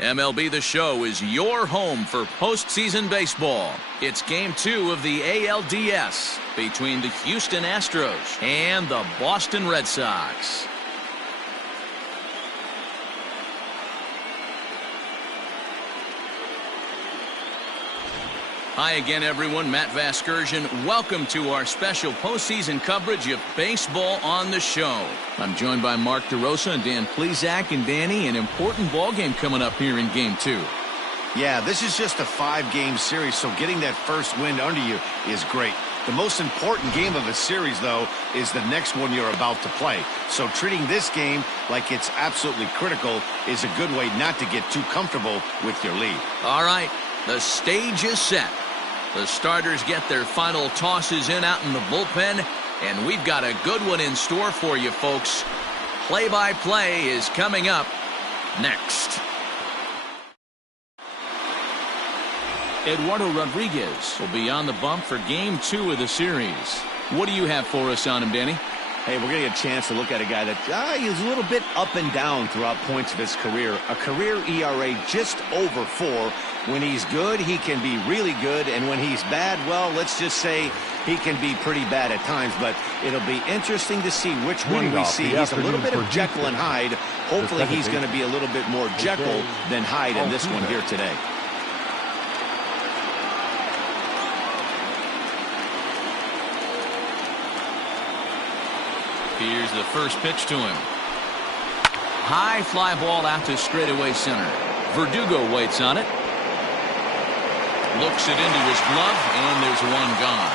MLB The Show is your home for postseason baseball. It's Game 2 of the ALDS between the Houston Astros and the Boston Red Sox. Hi again, everyone. Matt Vasgersian. Welcome to our special postseason coverage of Baseball on the Show. I'm joined by Mark DeRosa and Dan Plesac. And Danny, an important ball game coming up here in Game 2. Yeah, this is just a 5-game series, so getting that first win under you is great. The most important game of a series, though, is the next one you're about to play. So treating this game like it's absolutely critical is a good way not to get too comfortable with your lead. All right, the stage is set. The starters get their final tosses in out in the bullpen, and we've got a good one in store for you, folks. Play-by-play is coming up next. Eduardo Rodriguez will be on the bump for Game 2 of the series. What do you have for us on him, Danny? Hey, we're going to get a chance to look at a guy that he's a little bit up and down throughout points of his career. A career ERA just over 4. When he's good, he can be really good. And when he's bad, well, let's just say he can be pretty bad at times. But it'll be interesting to see which one we see. He's a little bit of Jekyll and Hyde. Hopefully he's going to be a little bit more Jekyll than Hyde in this one here today. Here's the first pitch to him. High fly ball out to straightaway center. Verdugo waits on it. Looks it into his glove, and there's one gone.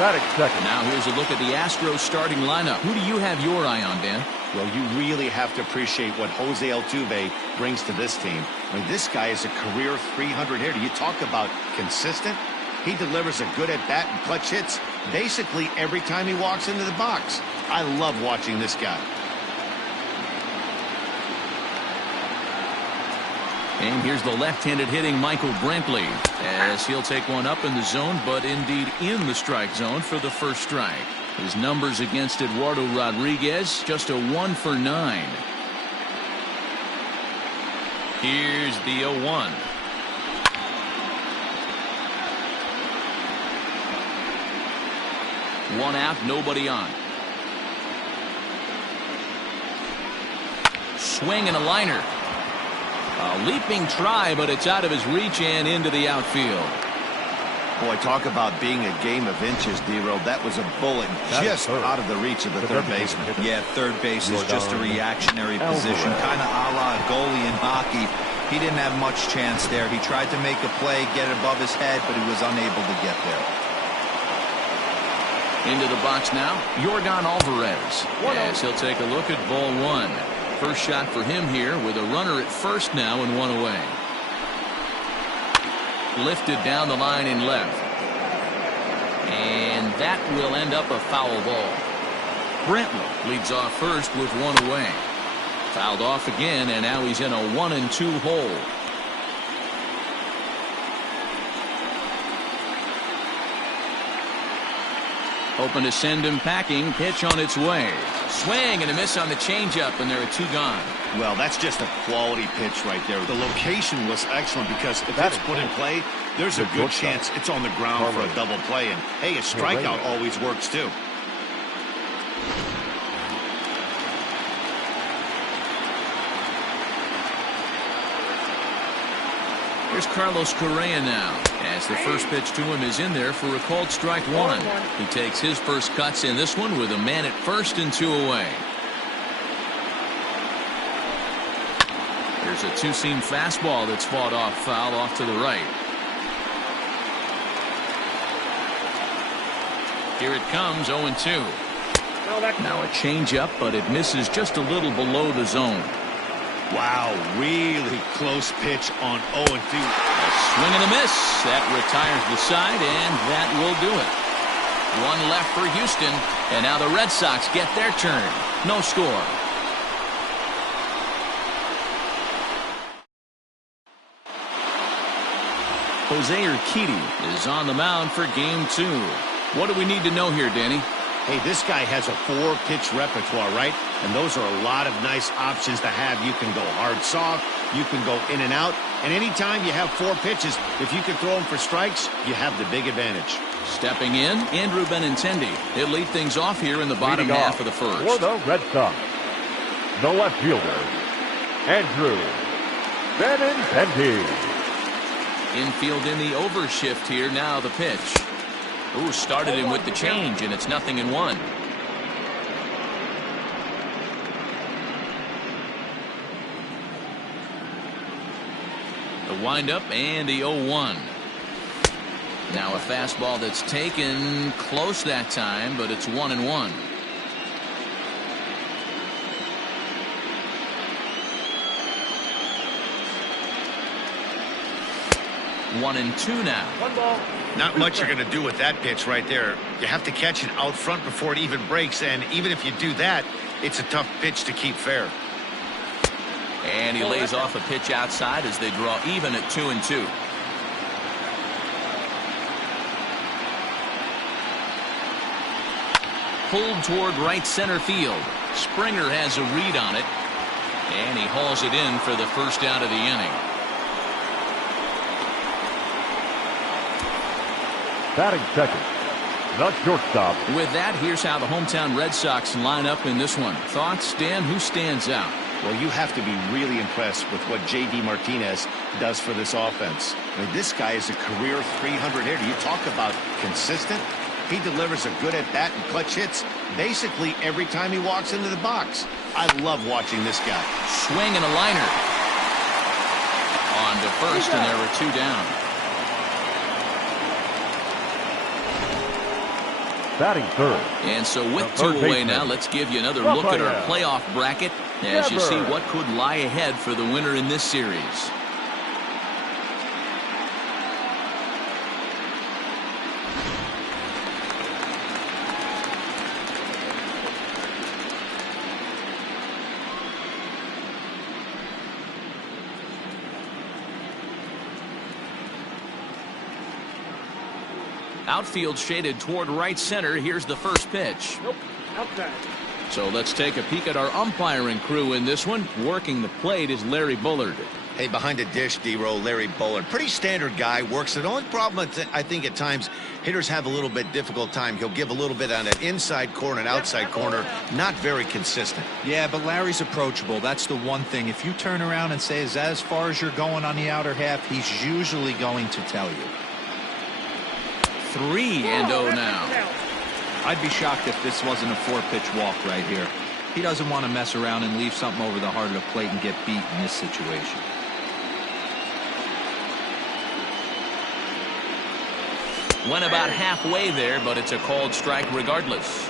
Now here's a look at the Astros starting lineup. Who do you have your eye on, Dan? Well, you really have to appreciate what Jose Altuve brings to this team. I mean, this guy is a career 300 hitter. You talk about consistent. He delivers a good at-bat and clutch hits basically every time he walks into the box. I love watching this guy. And here's the left-handed hitting Michael Brantley, as he'll take one up in the zone, but indeed in the strike zone for the first strike. His numbers against Eduardo Rodriguez, just a 1 for 9. Here's the 0-1. One out, nobody on. Swing and a liner. A leaping try, but it's out of his reach and into the outfield. Boy, talk about being a game of inches, D-Roll. That was a bullet just out of the reach of the third baseman. Yeah, third base is just a reactionary position, kind of a la goalie in hockey. He didn't have much chance there. He tried to make a play, get it above his head, but he was unable to get there. Into the box now, Yordan Alvarez, as he'll take a look at ball 1. First shot for him here with a runner at first now and 1 away. Lifted down the line in left. And that will end up a foul ball. Brantley leads off first with 1 away. Fouled off again, and now he's in a 1-2 hole. Open to send him packing. Pitch on its way. Swing and a miss on the changeup, and there are 2 gone. Well, that's just a quality pitch right there. The location was excellent because if it's put in play, there's a good chance it's on the ground for a double play. And, hey, a strikeout always works, too. Here's Carlos Correa now, as the first pitch to him is in there for a called strike 1. He takes his first cuts in this one with a man at first and 2 away. There's a 2-seam fastball that's fought off foul off to the right. Here it comes, 0-2. Now a changeup, but it misses just a little below the zone. Wow, really close pitch on 0-2. A swing and a miss. That retires the side, and that will do it. 1 left for Houston, and now the Red Sox get their turn. No score. Jose Urquidy is on the mound for Game 2. What do we need to know here, Danny? Hey, this guy has a 4-pitch repertoire, right? And those are a lot of nice options to have. You can go hard, soft. You can go in and out. And anytime you have 4 pitches, if you can throw them for strikes, you have the big advantage. Stepping in, Andrew Benintendi. He'll lead things off here in the bottom half of the first. For the Red Sox, the left fielder, Andrew Benintendi. Infield in the overshift here. Now the pitch. Ooh, started him with the change, and it's 0-1. The windup and the 0-1. Now a fastball that's taken close that time, but it's 1-1. One and two now. One ball. Not much you're going to do with that pitch right there. You have to catch it out front before it even breaks, and even if you do that, it's a tough pitch to keep fair. And he lays off a pitch outside as they draw even at 2-2. Pulled toward right center field. Springer has a read on it, and he hauls it in for the first out of the inning. Batting second, the shortstop. With that, here's how the hometown Red Sox line up in this one. Thoughts, Dan? Who stands out? Well, you have to be really impressed with what J.D. Martinez does for this offense. I mean, this guy is a career 300 hitter. You talk about consistent. He delivers a good at-bat and clutch hits basically every time he walks into the box. I love watching this guy. Swing and a liner. On to first, and there were 2 down. Batting third. And so with 2 away now, let's give you another look at our playoff bracket as you see what could lie ahead for the winner in this series. Outfield shaded toward right center. Here's the first pitch. Nope. Outside. So let's take a peek at our umpiring crew in this one. Working the plate is Larry Bullard. Hey, behind the dish, D-Row, Larry Bullard. Pretty standard guy, works it. The only problem I think at times hitters have a little bit difficult time. He'll give a little bit on that inside corner and outside corner. Not very consistent. Yeah, but Larry's approachable. That's the one thing. If you turn around and say, is that as far as you're going on the outer half, he's usually going to tell you. 3-0 now. I'd be shocked if this wasn't a 4-pitch walk right here. He doesn't want to mess around and leave something over the heart of the plate and get beat in this situation. Went about halfway there, but it's a called strike regardless.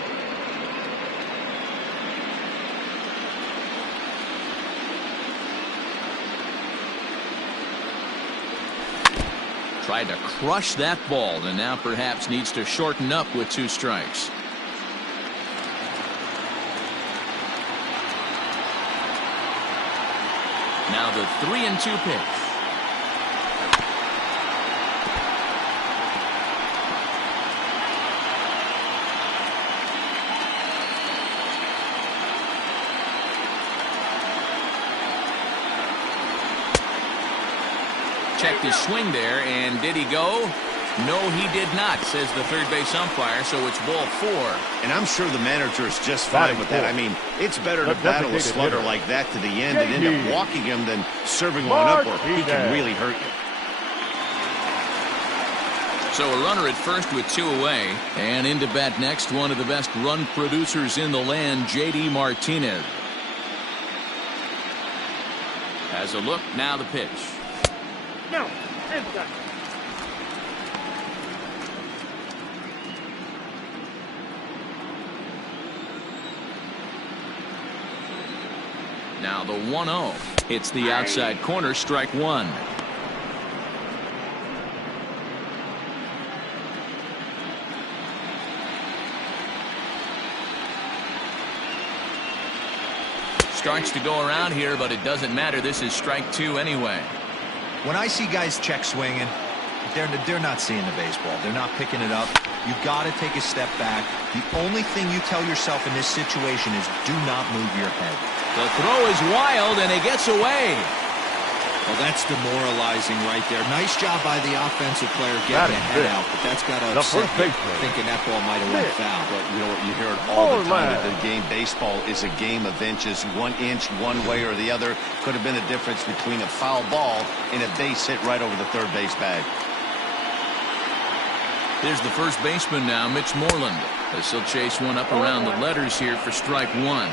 Tried to crush that ball, and now perhaps needs to shorten up with 2 strikes. Now the 3-2 pitch. Checked his swing there, and did he go? No, he did not, says the third base umpire, so it's ball 4. And I'm sure the manager is just fine with that. I mean, it's better to battle a slugger like that to the end and end up walking him than serving one up where he can really hurt you. So a runner at first with 2 away, and into bat next, one of the best run producers in the land, J.D. Martinez. Has a look, now the pitch. No, inside. Now the 1-0. Hits the outside corner, strike 1. Starts to go around here, but it doesn't matter. This is strike 2 anyway. When I see guys check swinging, they're not seeing the baseball. They're not picking it up. You got to take a step back. The only thing you tell yourself in this situation is do not move your head. The throw is wild, and it gets away. Well, that's demoralizing right there. Nice job by the offensive player getting the head out, but that's got to upset you, thinking that ball might have went foul. But you know what? You hear it all the time in the game. Baseball is a game of inches. 1 inch one way or the other could have been the difference between a foul ball and a base hit right over the third base bag. Here's the first baseman now, Mitch Moreland, as he'll chase one up around the letters here for strike one.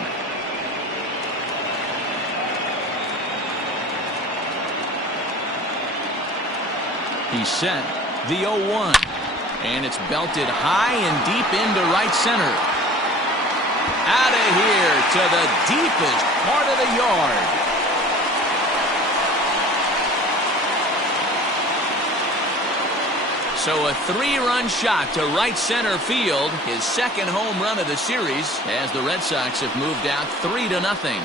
He's set, the 0-1, and it's belted high and deep into right center. Out of here to the deepest part of the yard. So a 3-run shot to right center field, his second home run of the series, as the Red Sox have moved out 3-0.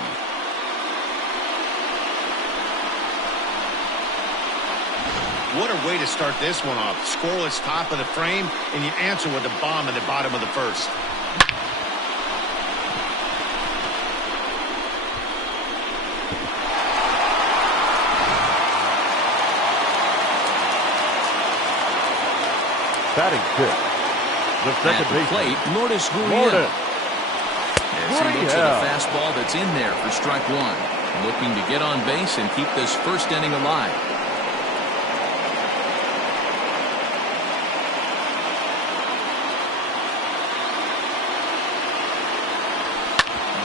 What a way to start this one off. Scoreless top of the frame, and you answer with a bomb in the bottom of the first. Batting fifth, the second baseman, plate, Lourdes Gurriel. As he looks at a fastball that's in there for strike one, looking to get on base and keep this first inning alive.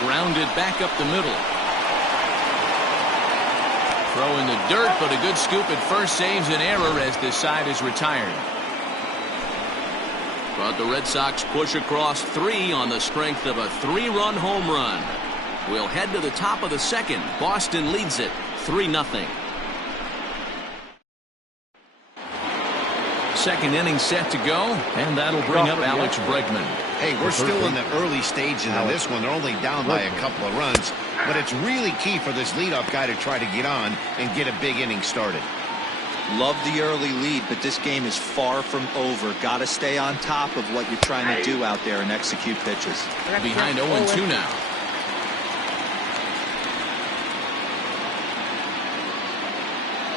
Grounded back up the middle. Throw in the dirt, but a good scoop at first saves an error as this side is retired. But the Red Sox push across 3 on the strength of a 3-run home run. We'll head to the top of the second. Boston leads it 3-0. Second inning set to go, and that'll bring up Alex Bregman. Hey, we're still in the early stages of this one. They're only down by a couple of runs, but it's really key for this leadoff guy to try to get on and get a big inning started. Love the early lead, but this game is far from over. Got to stay on top of what you're trying to do out there and execute pitches. Behind 0-2 now.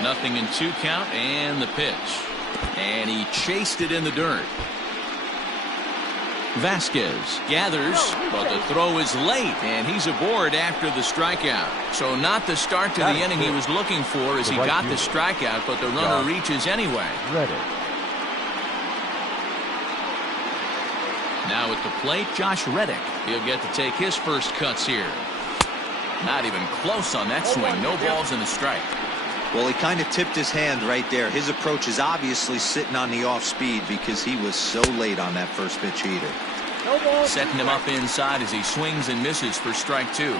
Nothing in 2 count, and the pitch. And he chased it in the dirt. Vasquez gathers, but the throw is late, and he's aboard after the strikeout. So not the start to the inning he was looking for as he got the strikeout, but the runner reaches anyway. Now at the plate, Josh Reddick. He'll get to take his first cuts here. Not even close on that swing. No balls and a strike. Well, he kind of tipped his hand right there. His approach is obviously sitting on the off speed because he was so late on that first pitch heater. Setting him up inside as he swings and misses for strike 2.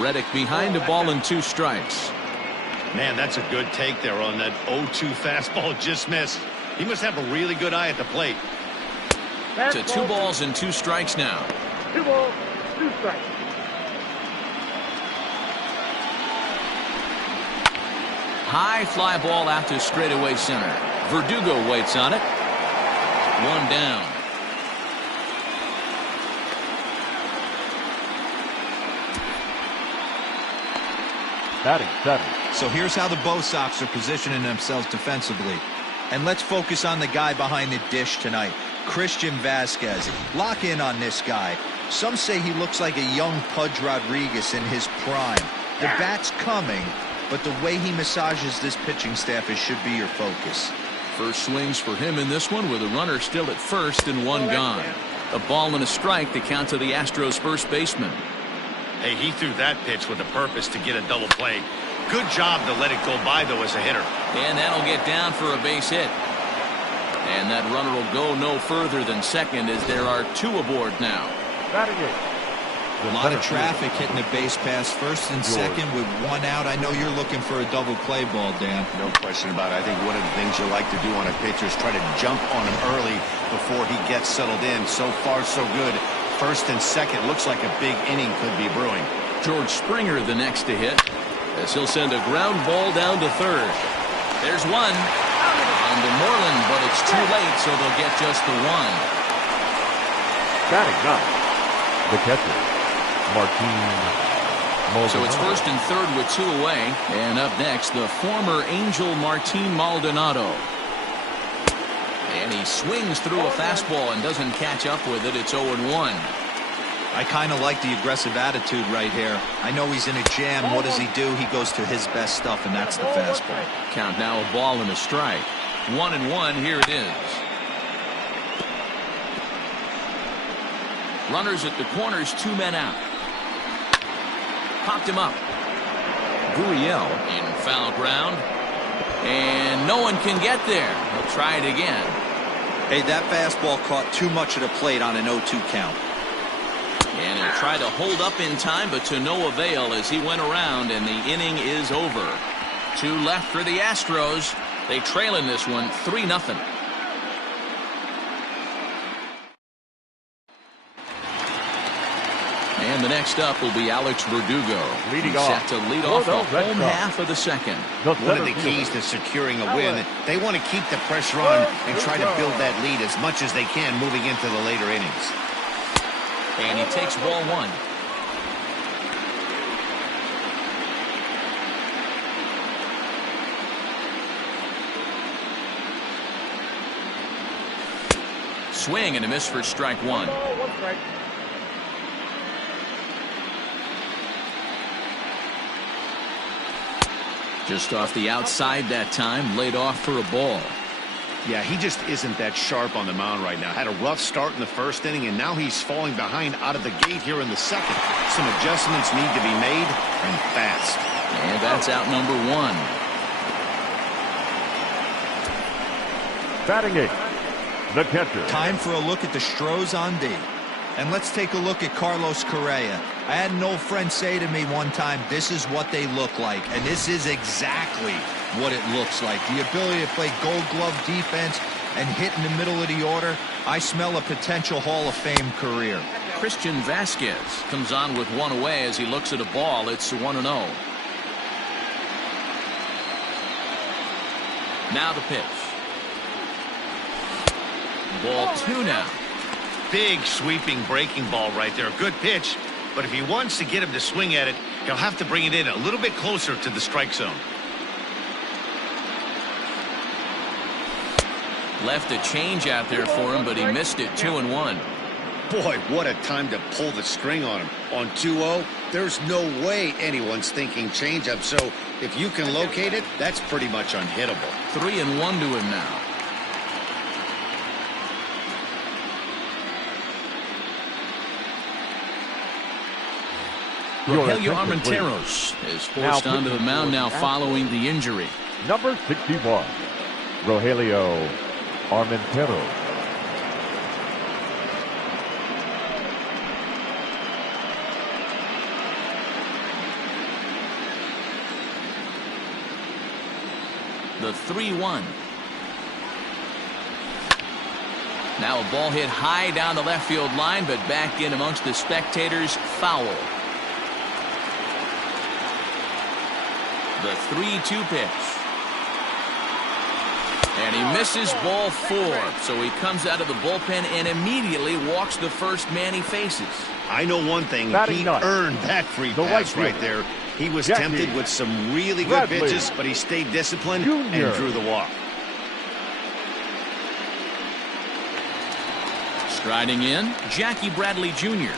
Reddick behind a ball and 2 strikes. Man, that's a good take there on that 0-2 fastball just missed. He must have a really good eye at the plate. To 2 balls and 2 strikes now. 2 balls, 2 strikes. High fly ball out to straightaway center. Verdugo waits on it. 1 down. Batting 7th. So here's how the Bo Sox are positioning themselves defensively. And let's focus on the guy behind the dish tonight, Christian Vasquez. Lock in on this guy. Some say he looks like a young Pudge Rodriguez in his prime. The bat's coming, but the way he massages this pitching staff should be your focus. First swings for him in this one with a runner still at first and 1 gone. A ball and a strike to count to the Astros first baseman. Hey, he threw that pitch with a purpose to get a double play. Good job to let it go by, though, as a hitter. And that'll get down for a base hit. And that runner will go no further than second as there are 2 aboard now. Batting 8th. A lot of traffic hitting the base pass first and second with 1 out. I know you're looking for a double play ball, Dan. No question about it. I think one of the things you like to do on a pitcher is try to jump on him early before he gets settled in. So far, so good. First and second looks like a big inning could be brewing. George Springer the next to hit as he'll send a ground ball down to third. There's one. On to Moreland, but it's too late, so they'll get just the one. Batting ninth, the catcher, Martin. So it's first and third with 2 away. And up next, the former Angel Martin Maldonado. And he swings through a fastball and doesn't catch up with it. It's 0-1. I kind of like the aggressive attitude right here. I know he's in a jam. What does he do? He goes to his best stuff, and that's the fastball. Count now, a ball and a strike. 1-1. Here it is. Runners at the corners, 2 men out. Popped him up. Gurriel in foul ground. And no one can get there. He'll try it again. Hey, that fastball caught too much of the plate on an 0-2 count. And he'll try to hold up in time, but to no avail as he went around, and the inning is over. 2 left for the Astros. They trail in this one 3-0. And the next up will be Alex Verdugo. Leading He's off. set to lead off the Red home Sox. half of the second. One of the keys to securing a win, they want to keep the pressure on and try to build that lead as much as they can moving into the later innings. And he takes ball 1. Swing and a miss for strike 1. 1 strike. Just off the outside that time, laid off for a ball. Yeah, he just isn't that sharp on the mound right now. Had a rough start in the first inning, and now he's falling behind out of the gate here in the second. Some adjustments need to be made, and fast. And that's out number 1. Batting eighth, the catcher. Time for a look at the Stros on D. And let's take a look at Carlos Correa. I had an old friend say to me one time, this is what they look like. And this is exactly what it looks like. The ability to play gold glove defense and hit in the middle of the order. I smell a potential Hall of Fame career. Christian Vasquez comes on with 1 away as he looks at a ball. It's 1-0. Now the pitch. Ball 2 now. Big sweeping breaking ball right there. Good pitch, but if he wants to get him to swing at it, he'll have to bring it in a little bit closer to the strike zone. Left a change out there for him, but he missed it. 2-1. Boy, what a time to pull the string on him. On 2-0, there's no way anyone's thinking changeup, so if you can locate it, that's pretty much unhittable. 3-1 to him now. Rogelio Armenteros is forced onto the mound now following the injury. Number 61, Rogelio Armenteros. The 3-1. Now a ball hit high down the left field line, but back in amongst the spectators. Foul. The 3-2 pitch. And he misses ball 4. So he comes out of the bullpen and immediately walks the first man he faces. I know one thing. Batting He ninth, earned that free the pass right right there. He was Jackie tempted with some really good Bradley pitches, but he stayed disciplined Jr. and drew the walk. Striding in, Jackie Bradley Jr.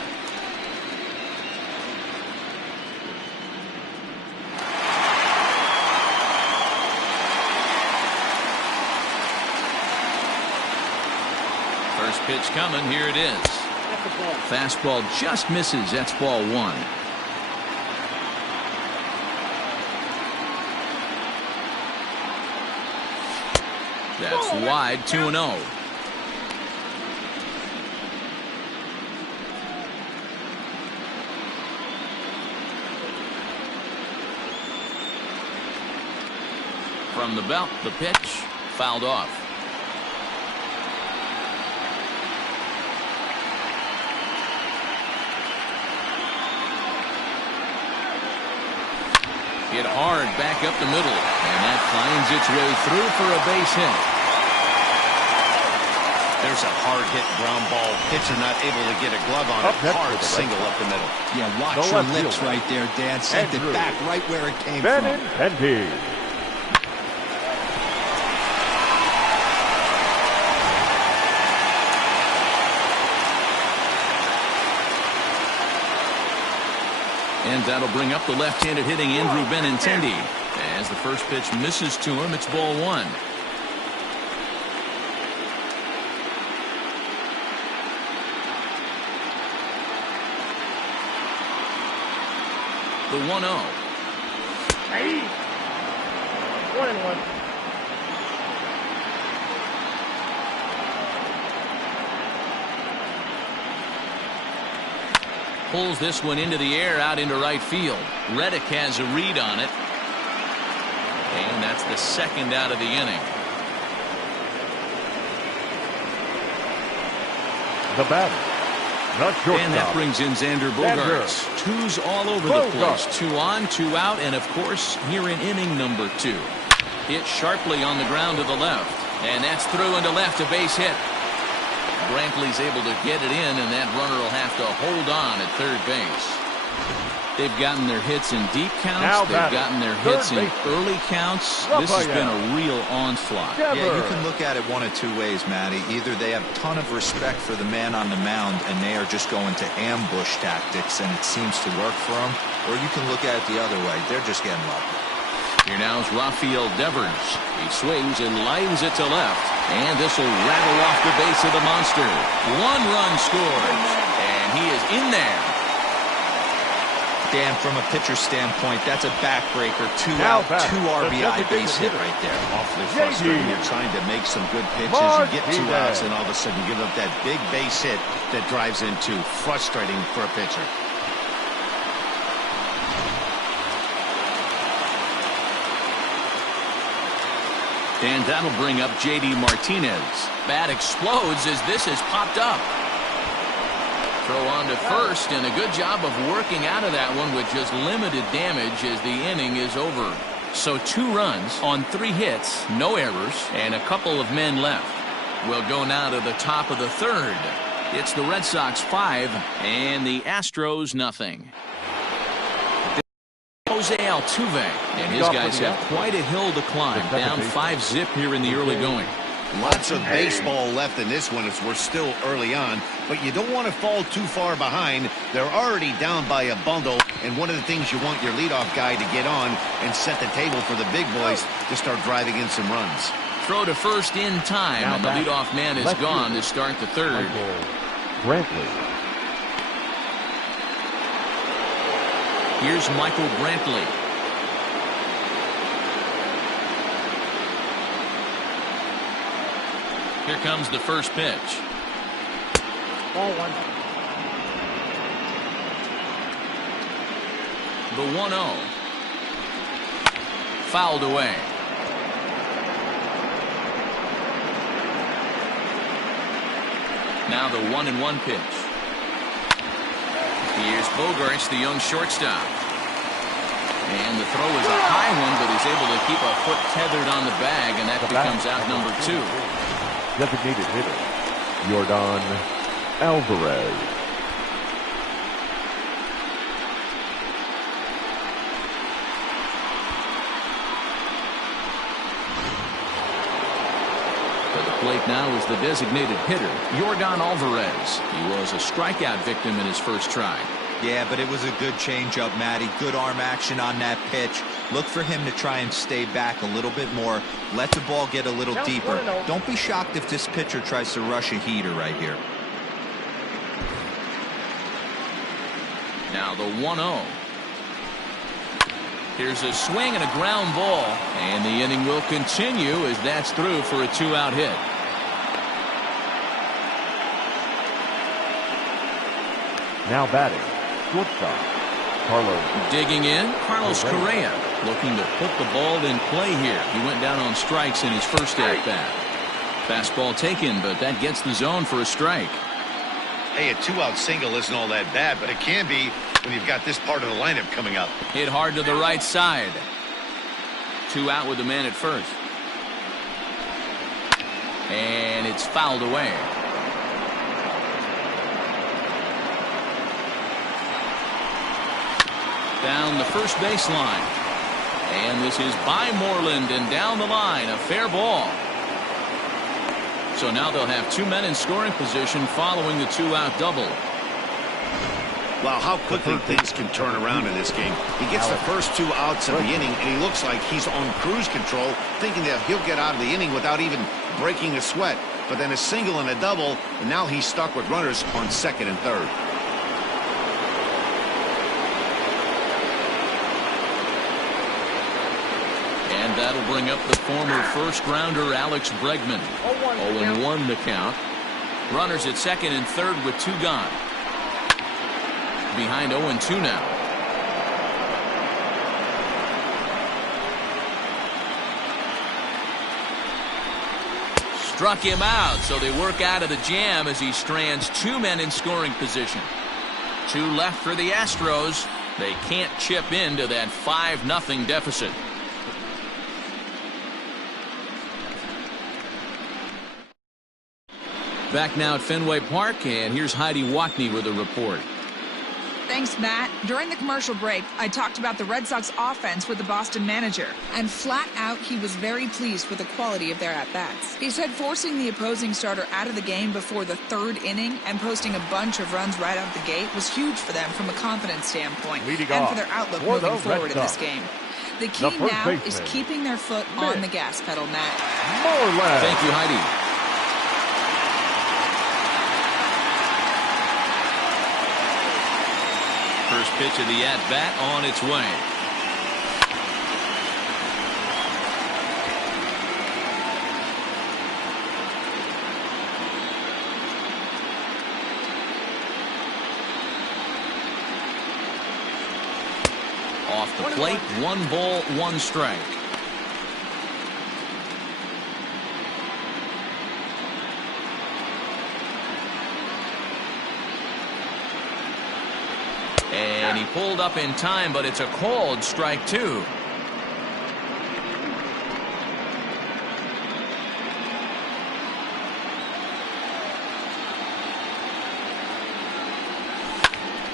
First pitch coming. Here it is. Fastball just misses. That's ball 1. That's wide. 2-0. From the belt, the pitch fouled off. Hit hard back up the middle, and that finds its way through for a base hit. Here's a hard-hit ground ball. Pitcher not able to get a glove on it. Hard single up the middle. Yeah, watch your lips right there, Dan. Sent it back right where it came from. And that'll bring up the left-handed hitting Andrew Benintendi. As the first pitch misses to him, it's ball one. The 1-0. Hey. 1-1. Pulls this one into the air out into right field. Reddick has a read on it. And that's the second out of the inning. The batter, the shortstop. And that brings in Xander Bogaerts. Twos all over the place. 2 on, 2 out, and of course here in inning number 2. Hit sharply on the ground to the left. And that's through into left, a base hit. Brantley's able to get it in, and that runner will have to hold on at third base. They've gotten their hits in deep counts. They've gotten their hits in early counts. This has been a real onslaught. Yeah, you can look at it one of two ways, Matty. Either they have a ton of respect for the man on the mound, and they are just going to ambush tactics, and it seems to work for them. Or you can look at it the other way. They're just getting lucky. Here now is Rafael Devers. He swings and lines it to left. And this will rattle off the base of the monster. 1 run scores. And he is in there. Dan, from a pitcher standpoint, that's a backbreaker. 2 out, 2 RBI base hit right there. Awfully frustrating. You're trying to make some good pitches. You get 2 outs, and all of a sudden you give up that big base hit that drives into frustrating for a pitcher. And that'll bring up J.D. Martinez. Bat explodes as this has popped up. Throw on to first, and a good job of working out of that one with just limited damage as the inning is over. So 2 runs on 3 hits, no errors, and a couple of men left. We'll go now to the top of the 3rd. It's the Red Sox 5 and the Astros nothing. Jose Altuve and his guys have quite a hill to climb, down 5-zip here in the early going. Lots of baseball left in this one as we're still early on, but you don't want to fall too far behind. They're already down by a bundle, and one of the things you want your leadoff guy to get on and set the table for the big boys to start driving in some runs. Throw to first in time, and the leadoff man is gone to start the 3rd. Brantley. Here's Michael Brantley. Here comes the first pitch. Ball 1. The 1-0. Fouled away. Now the 1-1 pitch. Here's Bogaerts, the young shortstop. And the throw is a high one, but he's able to keep a foot tethered on the bag, and that becomes out number 2. Designated hitter, Yordan Alvarez. At the plate now is the designated hitter, Yordan Alvarez. He was a strikeout victim in his first try. Yeah, but it was a good changeup, Matty. Good arm action on that pitch. Look for him to try and stay back a little bit more. Let the ball get a little deeper. Don't be shocked if this pitcher tries to rush a heater right here. Now the 1-0. Here's a swing and a ground ball. And the inning will continue as that's through for a 2-out hit. Now batting, shortstop, Carlos. Digging in, Carlos Correa, looking to put the ball in play here. He went down on strikes in his first at-bat. Fastball taken, but that gets the zone for a strike. Hey, a 2-out single isn't all that bad, but it can be when you've got this part of the lineup coming up. Hit hard to the right side. 2 out with the man at first. And it's fouled away. down the first baseline. And this is by Moreland and down the line, a fair ball. So now they'll have 2 men in scoring position following the 2-out double. Wow, how quickly things can turn around in this game. He gets the first 2 outs of the inning, and he looks like he's on cruise control, thinking that he'll get out of the inning without even breaking a sweat. But then a single and a double, and now he's stuck with runners on second and third. And that'll bring up the former first-rounder Alex Bregman. 0-1 the count. Runners at second and third with 2 gone. Behind 0-2 now. Struck him out, so they work out of the jam as he strands 2 men in scoring position. 2 left for the Astros. They can't chip into that 5-0 deficit. Back now at Fenway Park, and here's Heidi Wackney with a report. Thanks, Matt. During the commercial break, I talked about the Red Sox offense with the Boston manager, and flat out he was very pleased with the quality of their at-bats. He said forcing the opposing starter out of the game before the 3rd inning and posting a bunch of runs right out the gate was huge for them from a confidence standpoint and for their outlook moving forward in this game. The key now is keeping their foot on the gas pedal, Matt. Thank you, Heidi. First pitch of the at-bat on its way. Off the plate, 1 ball, 1 strike. And he pulled up in time, but it's a called strike 2.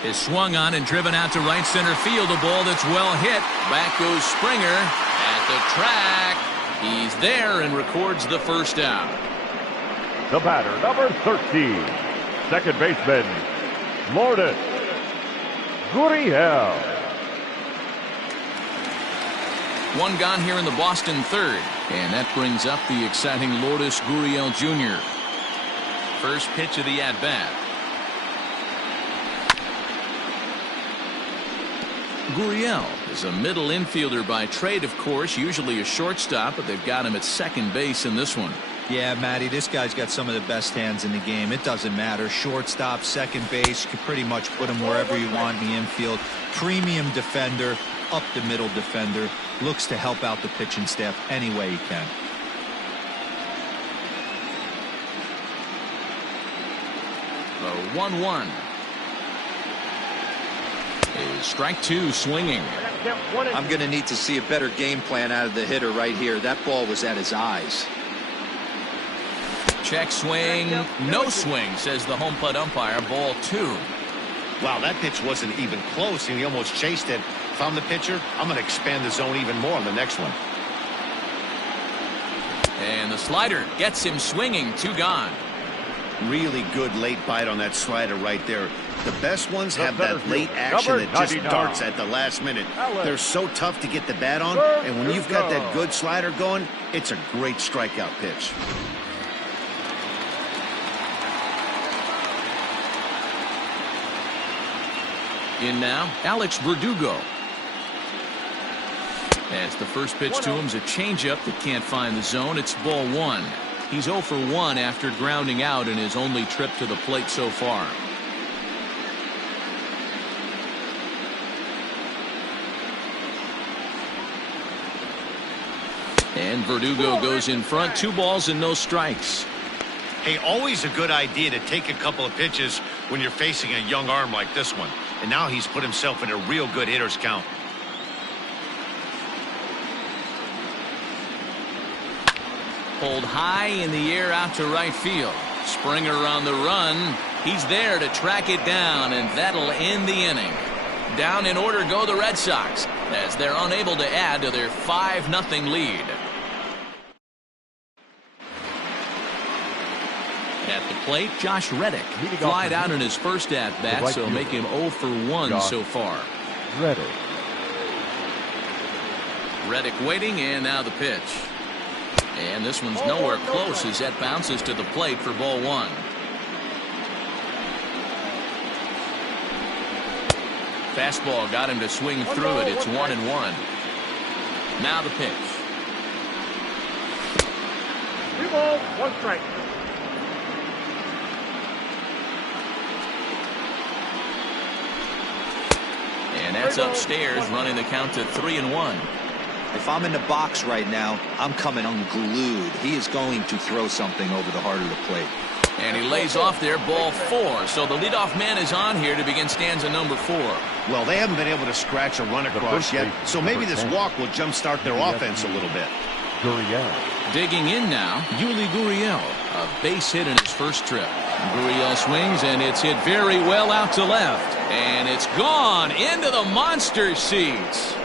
Is swung on and driven out to right center field. A ball that's well hit. Back goes Springer at the track. He's there and records the first out. The batter, number 13, second baseman, Lourdes Gurriel. 1 gone here in the Boston 3rd. And that brings up the exciting Lourdes Gurriel Jr. First pitch of the at-bat. Gurriel is a middle infielder by trade, of course, usually a shortstop, but they've got him at second base in this one. Yeah, Matty, this guy's got some of the best hands in the game. It doesn't matter. Shortstop, second base, you can pretty much put him wherever you want in the infield. Premium defender, up the middle defender. Looks to help out the pitching staff any way he can. The 1-1. Is strike 2 swinging. I'm going to need to see a better game plan out of the hitter right here. That ball was at his eyes. Check swing, no swing, says the home plate umpire. Ball 2. Wow, that pitch wasn't even close, and he almost chased it. If I'm the pitcher, I'm going to expand the zone even more on the next one. And the slider gets him swinging. 2 gone. Really good late bite on that slider right there. The best ones have that late action that just darts at the last minute. They're so tough to get the bat on, and when you've got that good slider going, it's a great strikeout pitch. In now, Alex Verdugo. As the first pitch to him is a changeup that can't find the zone. It's ball 1. He's 0 for 1 after grounding out in his only trip to the plate so far. And Verdugo goes in front. 2 balls and no strikes. Hey, always a good idea to take a couple of pitches when you're facing a young arm like this one. And now he's put himself in a real good hitter's count. Pulled high in the air out to right field. Springer on the run. He's there to track it down, and that'll end the inning. Down in order go the Red Sox as they're unable to add to their 5-0 lead. At the plate, Josh Reddick flied out in his first at-bat, so make him 0 for 1 so far. Reddick waiting, and now the pitch. And this one's nowhere close as that bounces to the plate for ball 1. Fastball got him to swing through it. It's 1-1. Now the pitch. 3 balls, 1 strike. And that's upstairs, running the count to 3-1. If I'm in the box right now, I'm coming unglued. He is going to throw something over the heart of the plate. And he lays off there, ball 4. So the leadoff man is on here to begin stanza number 4. Well, they haven't been able to scratch a run across yet, so maybe this walk will jumpstart their offense a little bit. Digging in now, Yuli Gurriel. A base hit in his first trip. Gurriel swings, and it's hit very well out to left. And it's gone into the monster seats.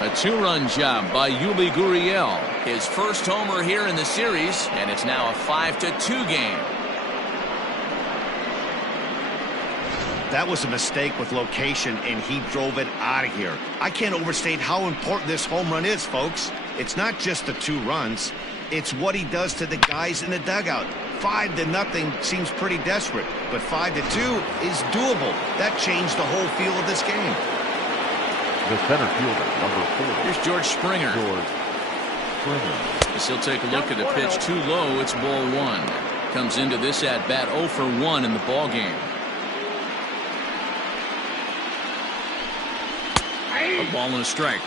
A 2-run job by Yuli Gurriel. His first homer here in the series, and it's now a 5-2 game. That was a mistake with location, and he drove it out of here. I can't overstate how important this home run is, folks. It's not just the 2 runs. It's what he does to the guys in the dugout. 5-0 seems pretty desperate, but 5-2 is doable. That changed the whole feel of this game. The center fielder, number 4. Here's George Springer. As he'll take a look at the pitch too low. It's ball 1. Comes into this at bat 0 for 1 in the ball game. A ball and a strike.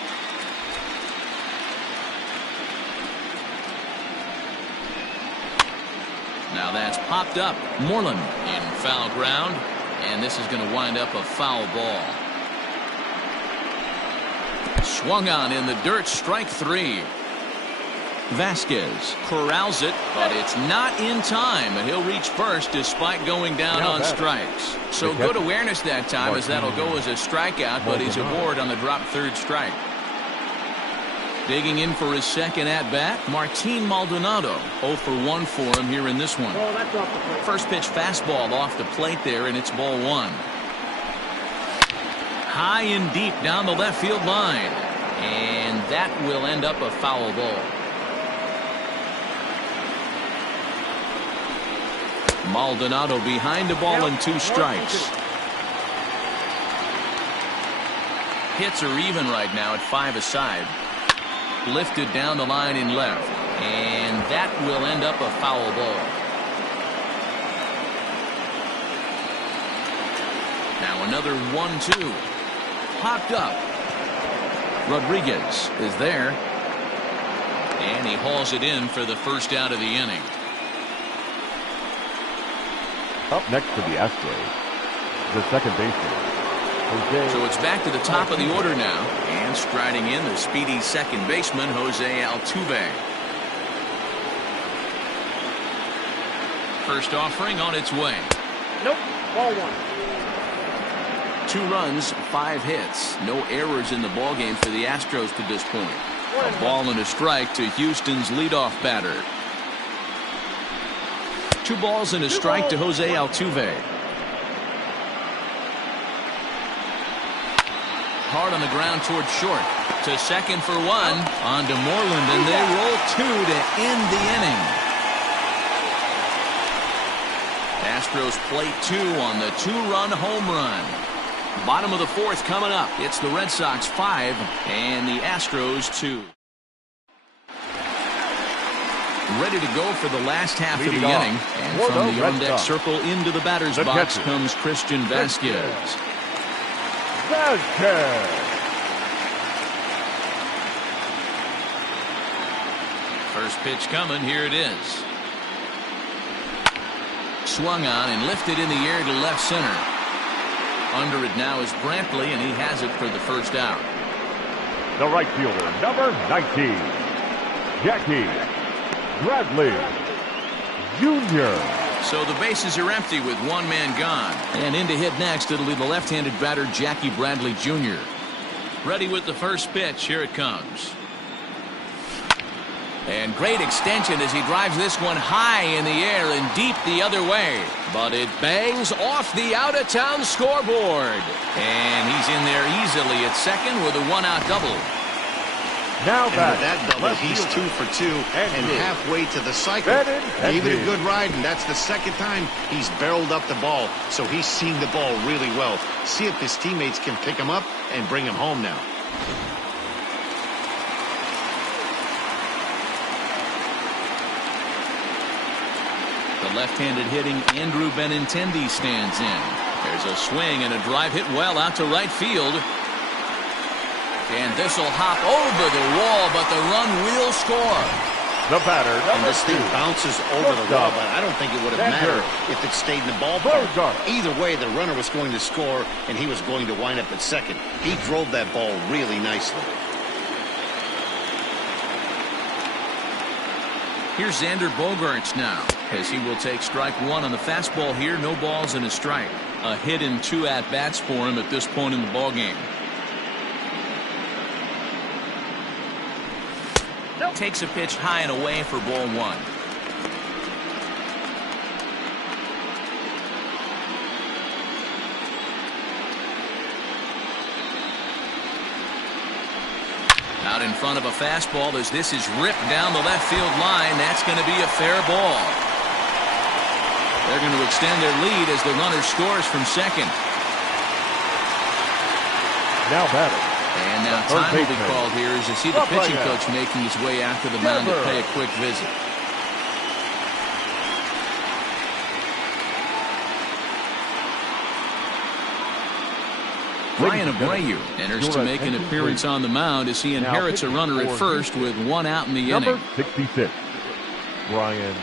Now that's popped up. Moreland in foul ground, and this is going to wind up a foul ball. Swung on in the dirt, strike 3. Vasquez corrals it, but it's not in time, and he'll reach first despite going down on strikes. So good awareness that time, as that'll go as a strikeout, but he's aboard on the drop 3rd strike. Digging in for his second at-bat, Martin Maldonado. 0 for 1 for him here in this one. First pitch fastball off the plate there, and it's ball 1. High and deep down the left field line, and that will end up a foul ball. Maldonado behind the ball and 2 strikes. Hits are even right now at 5 aside. Lifted down the line in left, and that will end up a foul ball. Now another 1-2. Popped up. Rodriguez is there, and he hauls it in for the first out of the inning. Up next for the Astros, the second baseman, Jose. So it's back to the top of the order now, and striding in the speedy second baseman, Jose Altuve. First offering on its way. Nope, ball 1. 2 runs, 5 hits. No errors in the ballgame for the Astros to this point. A ball and a strike to Houston's leadoff batter. 2 balls and a strike to Jose Altuve. Hard on the ground towards short. To second for 1. On to Moreland, and they roll 2 to end the inning. Astros plate 2 on the 2-run home run. Bottom of the 4th coming up. It's the Red Sox 5 and the Astros 2. Ready to go for the last half of the inning. And from the on-deck circle into the batter's box comes Christian Vasquez. First pitch coming. Here it is. Swung on and lifted in the air to left center. Under it now is Brantley, and he has it for the first out. The right fielder, number 19, Jackie Bradley Jr. So the bases are empty with one man gone. And in to hit next, it'll be the left-handed batter Jackie Bradley Jr. Ready with the first pitch. Here it comes. And great extension as he drives this one high in the air and deep the other way. But it bangs off the out-of-town scoreboard. And he's in there easily at second with a one-out double. Now back. back. With that double, he's 2 for 2 and halfway to the cycle. Gave it a good ride, and that's the second time he's barreled up the ball. So he's seeing the ball really well. See if his teammates can pick him up and bring him home now. The left-handed hitting Andrew Benintendi stands in. There's a swing and a drive hit well out to right field. And this will hop over the wall, but the run will score. The batter, and this thing bounces over the wall, but I don't think it would have mattered if it stayed in the ballpark. Either way, the runner was going to score, and he was going to wind up at second. He drove that ball really nicely. Here's Xander Bogaerts now, as he will take strike one on the fastball here. No balls and a strike. A hit and 2 at-bats for him at this point in the ballgame. Takes a pitch high and away for ball one. Out in front of a fastball as this is ripped down the left field line. That's going to be a fair ball. They're going to extend their lead as the runner scores from second. Now batting. And now time will be called here as you see the pitching coach making his way out to the mound to pay a quick visit. Brian Abreu enters to make an appearance on the mound as he inherits a runner at first with one out in the inning. Number 66, Brian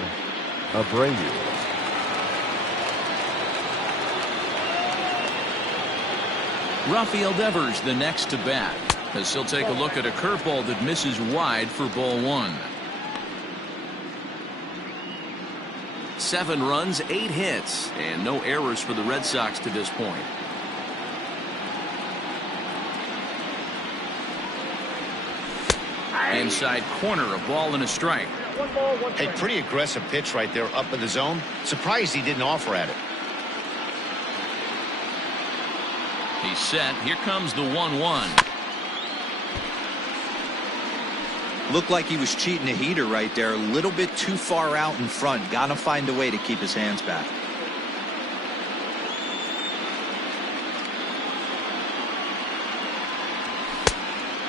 Abreu. Rafael Devers the next to bat as he'll take a look at a curveball that misses wide for ball one. 7 runs, 8 hits, and no errors for the Red Sox to this point. Inside corner, a ball and a strike. Hey, pretty aggressive pitch right there up in the zone. Surprised he didn't offer at it. He's set. Here comes the 1-1. Looked like he was cheating a heater right there. A little bit too far out in front. Got to find a way to keep his hands back.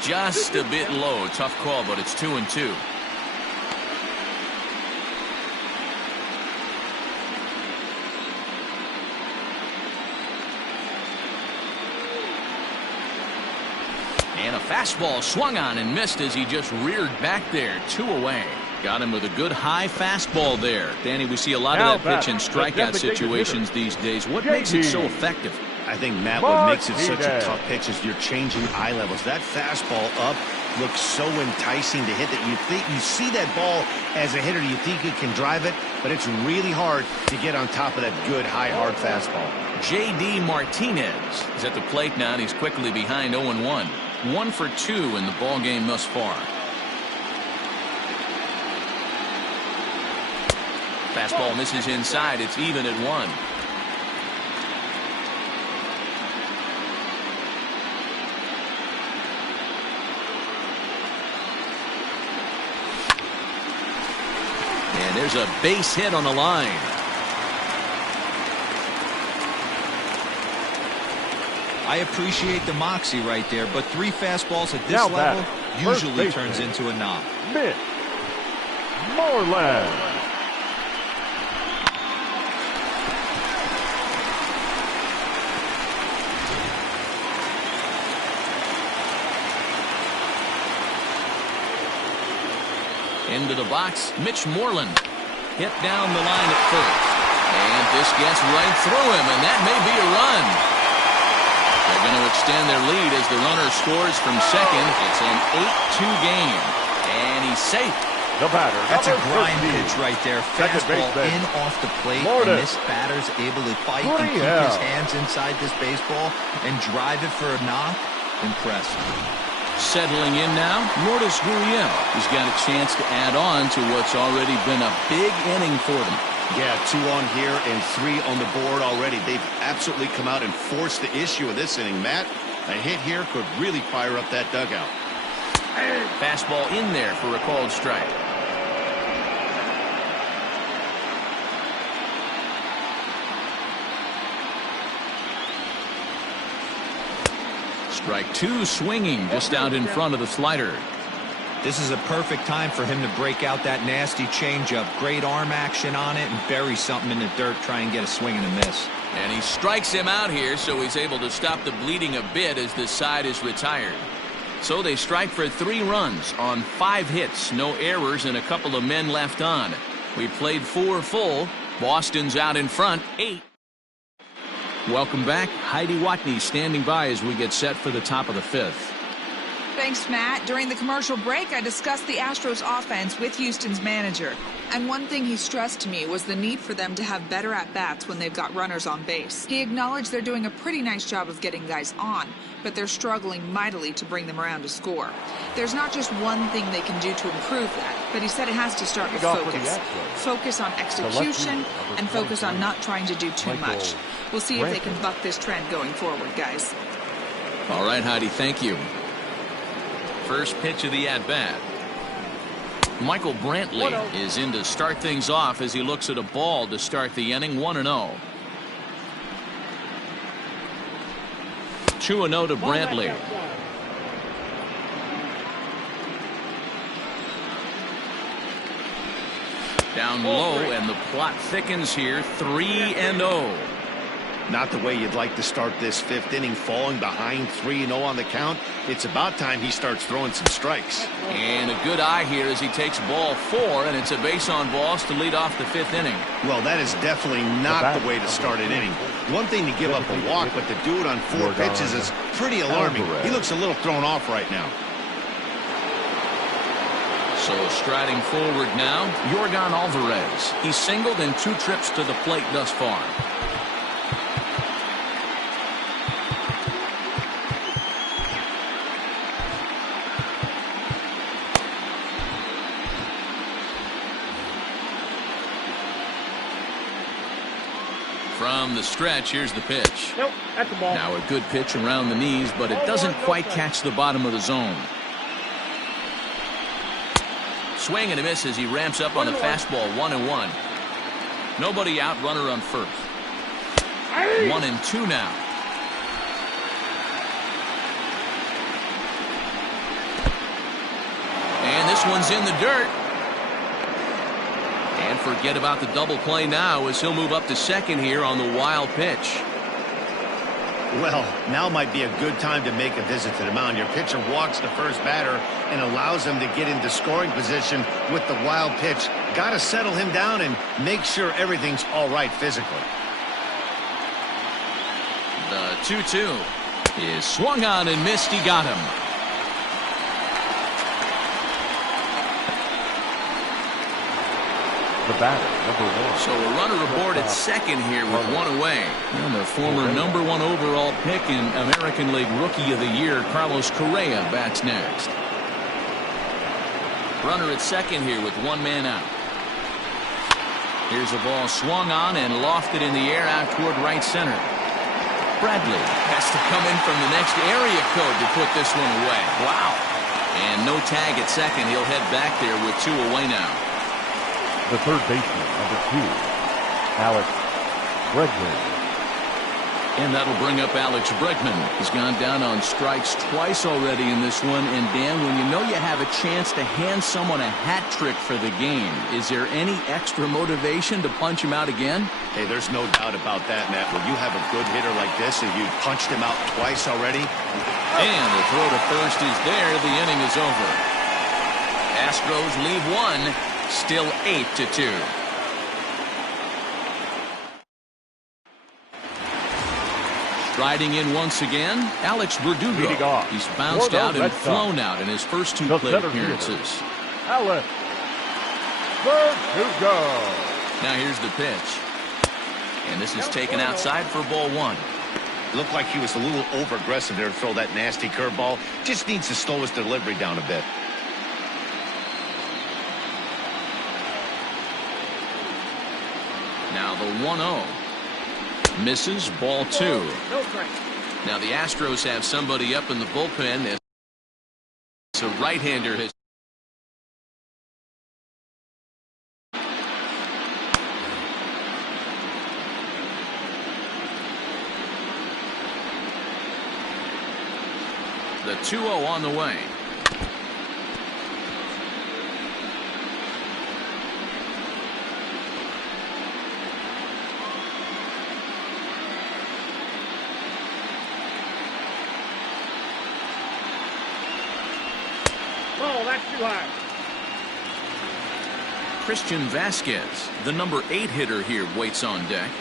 Just a bit low. Tough call, but it's 2-2. And a fastball swung on and missed as he just reared back there. 2 away. Got him with a good high fastball there. Danny, we see a lot of that pitch in strikeout situations these days. What makes it so effective? I think, Matt, what makes it such a tough pitch is you're changing eye levels. That fastball up looks so enticing to hit that you see that ball as a hitter, you think you can drive it, but it's really hard to get on top of that good high hard fastball. J.D. Martinez is at the plate now, and he's quickly behind 0-1. 1 for 2 in the ball game thus far. Fastball misses inside. It's even at 1. And there's a base hit on the line. I appreciate the moxie right there, but 3 fastballs at this level usually turns into a knock. Mitch Moreland. Into the box, Mitch Moreland hit down the line at first. And this gets right through him, and that may be a run. They're going to extend their lead as the runner scores from second. It's an 8-2 game, and he's safe. The batter, That's a number grind 15. pitch right there. Second Fastball baseman, in off the plate, Lourdes. and this batter's able to fight and keep Gurriel. his hands inside this baseball and drive it for a knock. Impressive. Settling in now, Lourdes Gurriel. He's got a chance to add on to what's already been a big inning for them. Yeah, 2 on here and 3 on the board already. They've absolutely come out and forced the issue of this inning, Matt. A hit here could really fire up that dugout. Fastball in there for a called strike. Strike 2 swinging just out in front of the slider. This is a perfect time for him to break out that nasty changeup. Great arm action on it and bury something in the dirt, try and get a swing and a miss. And he strikes him out here, so he's able to stop the bleeding a bit as this side is retired. So they strike for 3 runs on 5 hits, no errors, and a couple of men left on. We played 4 full. Boston's out in front, 8. Welcome back. Heidi Watney standing by as we get set for the top of the 5th. Thanks, Matt. During the commercial break, I discussed the Astros offense with Houston's manager. And one thing he stressed to me was the need for them to have better at-bats when they've got runners on base. He acknowledged they're doing a pretty nice job of getting guys on, but they're struggling mightily to bring them around to score. There's not just one thing they can do to improve that, but he said it has to start with focus. Focus on execution and focus on not trying to do too much. We'll see if they can buck this trend going forward, guys. All right, Heidi, thank you. First pitch of the at-bat. Michael Brantley is in to start things off as he looks at a ball to start the inning, 1-0. 2-0 to Brantley. Down low, and the plot thickens here, 3-0. Not the way you'd like to start this 5th inning, falling behind 3-0 on the count. It's about time he starts throwing some strikes. And a good eye here as he takes ball 4, and it's a base on balls to lead off the 5th inning. Well, that is definitely not the way to start an inning. One thing to give up a walk, but to do it on 4 pitches is pretty alarming. He looks a little thrown off right now. So striding forward now, Yorgan Alvarez. He's singled in 2 trips to the plate thus far. From the stretch, here's the pitch. Nope, that's the ball. Now a good pitch around the knees, but it doesn't quite catch the bottom of the zone. Swing and a miss as he ramps up on the fastball, 1-1. Nobody out, runner on first. 1-2 now. And this one's in the dirt. And forget about the double play now as he'll move up to second here on the wild pitch. Well, now might be a good time to make a visit to the mound. Your pitcher walks the first batter and allows him to get into scoring position with the wild pitch. Got to settle him down and make sure everything's all right physically. The 2-2 is swung on and missed. He got him. The batter, number 1. So a runner aboard at second here with 1 away. And the former number 1 overall pick in American League Rookie of the Year, Carlos Correa, bats next. Runner at second here with 1 man out. Here's a ball swung on and lofted in the air out toward right center. Bradley has to come in from the next area code to put this one away. Wow. And no tag at second. He'll head back there with 2 away now. The third baseman, number 2, Alex Bregman. And that'll bring up Alex Bregman. He's gone down on strikes twice already in this one. And Dan, when you know you have a chance to hand someone a hat trick for the game, is there any extra motivation to punch him out again? Hey, there's no doubt about that, Matt. When you have a good hitter like this and you punched him out twice already. And the throw to first is there. The inning is over. Astros leave 1, still 8-2. Striding in once again, Alex Verdugo. He's bounced out and flown out in his first 2 plate appearances. Alex Number 2 go. Now here's the pitch. And this is taken outside for ball 1. Looked like he was a little over-aggressive there to throw that nasty curveball. Just needs to slow his delivery down a bit. Now the 1-0. Misses, ball 2. No strike. Now the Astros have somebody up in the bullpen. It's a right-hander. Has the 2-0 on the way. Oh, that's too high. Christian Vasquez, the number 8 hitter here, waits on deck.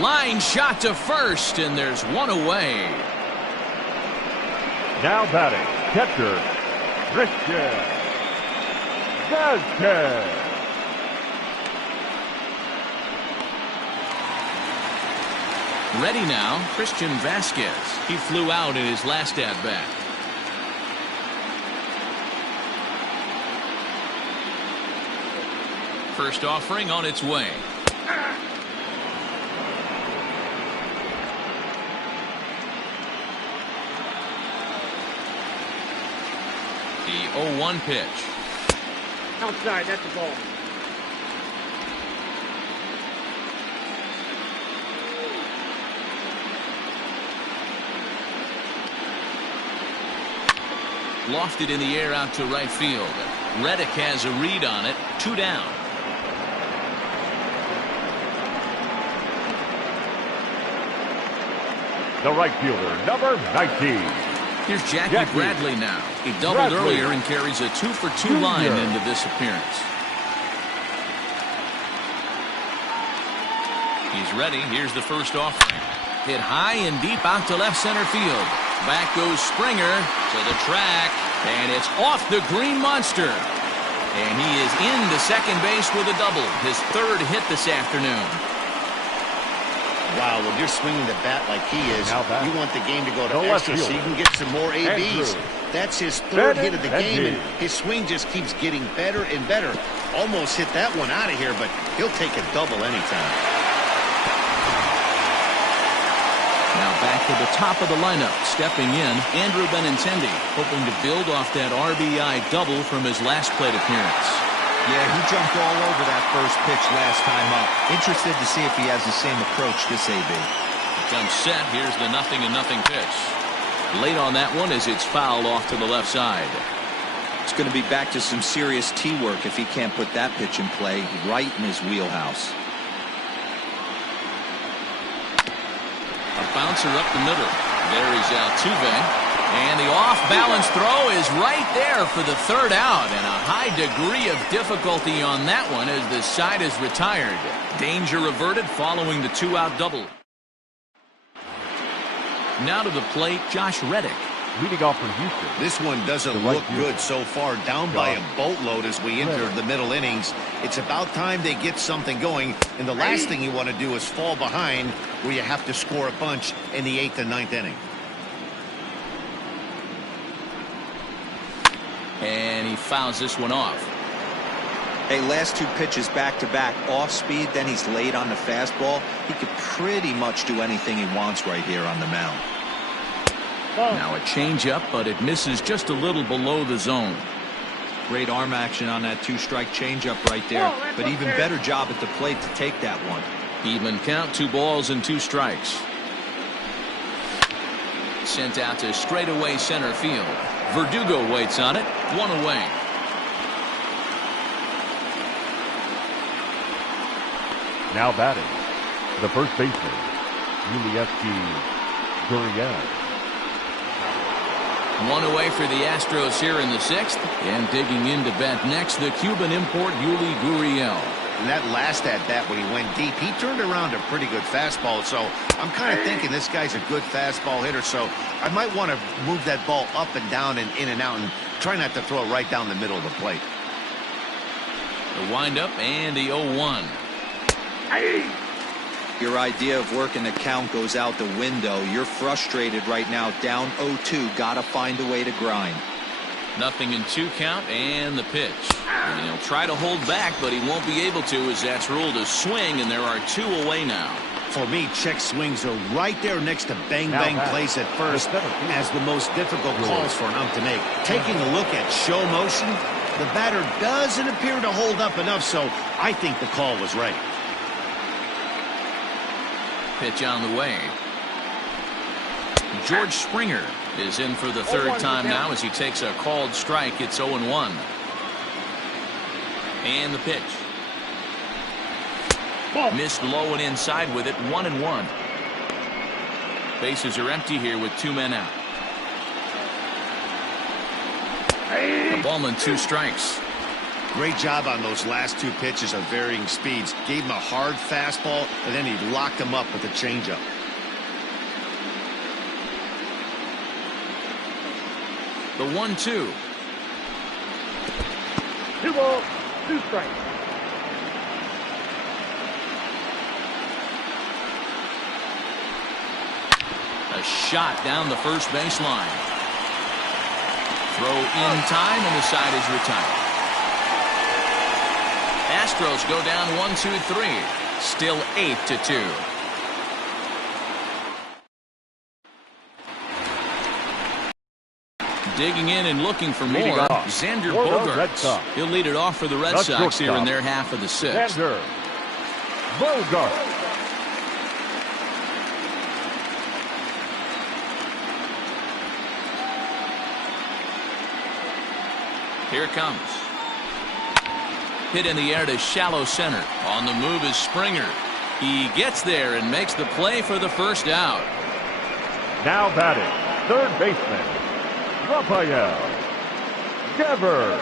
Line shot to first, and there's one away. Now batting, catcher, Christian Vasquez. Ready now, Christian Vasquez. He flew out in his last at-bat. First offering on its way. The 0-1 pitch. Outside, that's a ball. Lofted in the air out to right field. Reddick has a read on it. 2 down. The right fielder, number 19. Here's Jackie Bradley now. He doubled Bradley. earlier and carries a 2-for-2 line into this appearance. He's ready. Here's the first offering. Hit high and deep out to left center field. Back goes Springer to the track, and it's off the green monster. And he is into second base with a double, his 3rd hit this afternoon. Wow, when you're swinging the bat like he is, you want the game to go to No left extra so you can get some more ABs. Andrew. That's his 3rd hit of the Bennett game, and Andrew. his swing just keeps getting better and better. Almost hit that one out of here, but he'll take a double anytime. Now back to the top of the lineup. Stepping in, Andrew Benintendi, hoping to build off that RBI double from his last plate appearance. Yeah, he jumped all over that first pitch last time up. Interested to see if he has the same approach this AB. Comes set. Here's the 0-0 pitch. Late on that one as it's fouled off to the left side. It's going to be back to some serious tee work if he can't put that pitch in play right in his wheelhouse. A bouncer up the middle. There is Altuve. And the off-balance throw is right there for the 3rd out. And a high degree of difficulty on that one as the side is retired. Danger averted following the 2-out double. Now to the plate, Josh Reddick. Leading off from Houston. This one doesn't The right look fielder. good so far, down by a boatload as we enter Reddick. the middle innings. It's about time they get something going, and the last thing you want to do is fall behind where you have to score a bunch in the 8th and 9th inning. And he fouls this one off. Hey, last 2 pitches back-to-back off speed, then he's late on the fastball. He could pretty much do anything he wants right here on the mound. Now a changeup, but it misses just a little below the zone. Great arm action on that 2-strike changeup right there. But even better job at the plate to take that one. Even count, 2 balls and 2 strikes. Sent out to straightaway center field. Verdugo waits on it. 1 away. Now batting, the first baseman, Yulieski Gurriel. 1 away for the Astros here in the 6th. And digging in to bat next, the Cuban import Yuli Gurriel. And that last at-bat when he went deep, he turned around a pretty good fastball. So I'm kind of thinking this guy's a good fastball hitter. So I might want to move that ball up and down and in and out and try not to throw it right down the middle of the plate. The windup and the 0-1. Your idea of working the count goes out the window. You're frustrated right now, down 0-2. Gotta find a way to grind. Nothing in 2 count and the pitch. And he'll try to hold back, but he won't be able to as that's ruled a swing, and there are 2 away now. For me, check swings are right there next to bang-bang plays at first as the most difficult calls for an ump to make. Taking a look at show motion, the batter doesn't appear to hold up enough, so I think the call was right. Pitch on the way. George Springer is in for the 3rd time now as he takes a called strike. It's 0-1. And the pitch. Missed low and inside with it. 1-1. Bases are empty here with 2 men out. The ballman 2 strikes. Great job on those last 2 pitches of varying speeds. Gave him a hard fastball, and then he locked him up with a changeup. The 1-2. 2 balls, 2 strikes. A shot down the first baseline. Throw in time, and the side is retired. Astros go down 1-2-3. Still 8-2. Digging in and looking for more. Xander Bogaerts. He'll lead it off for the Red Sox here in their half of the 6th. Xander Bogaerts. Here it comes. Hit in the air to shallow center. On the move is Springer. He gets there and makes the play for the 1st out. Now batting, 3rd baseman, Rafael Devers.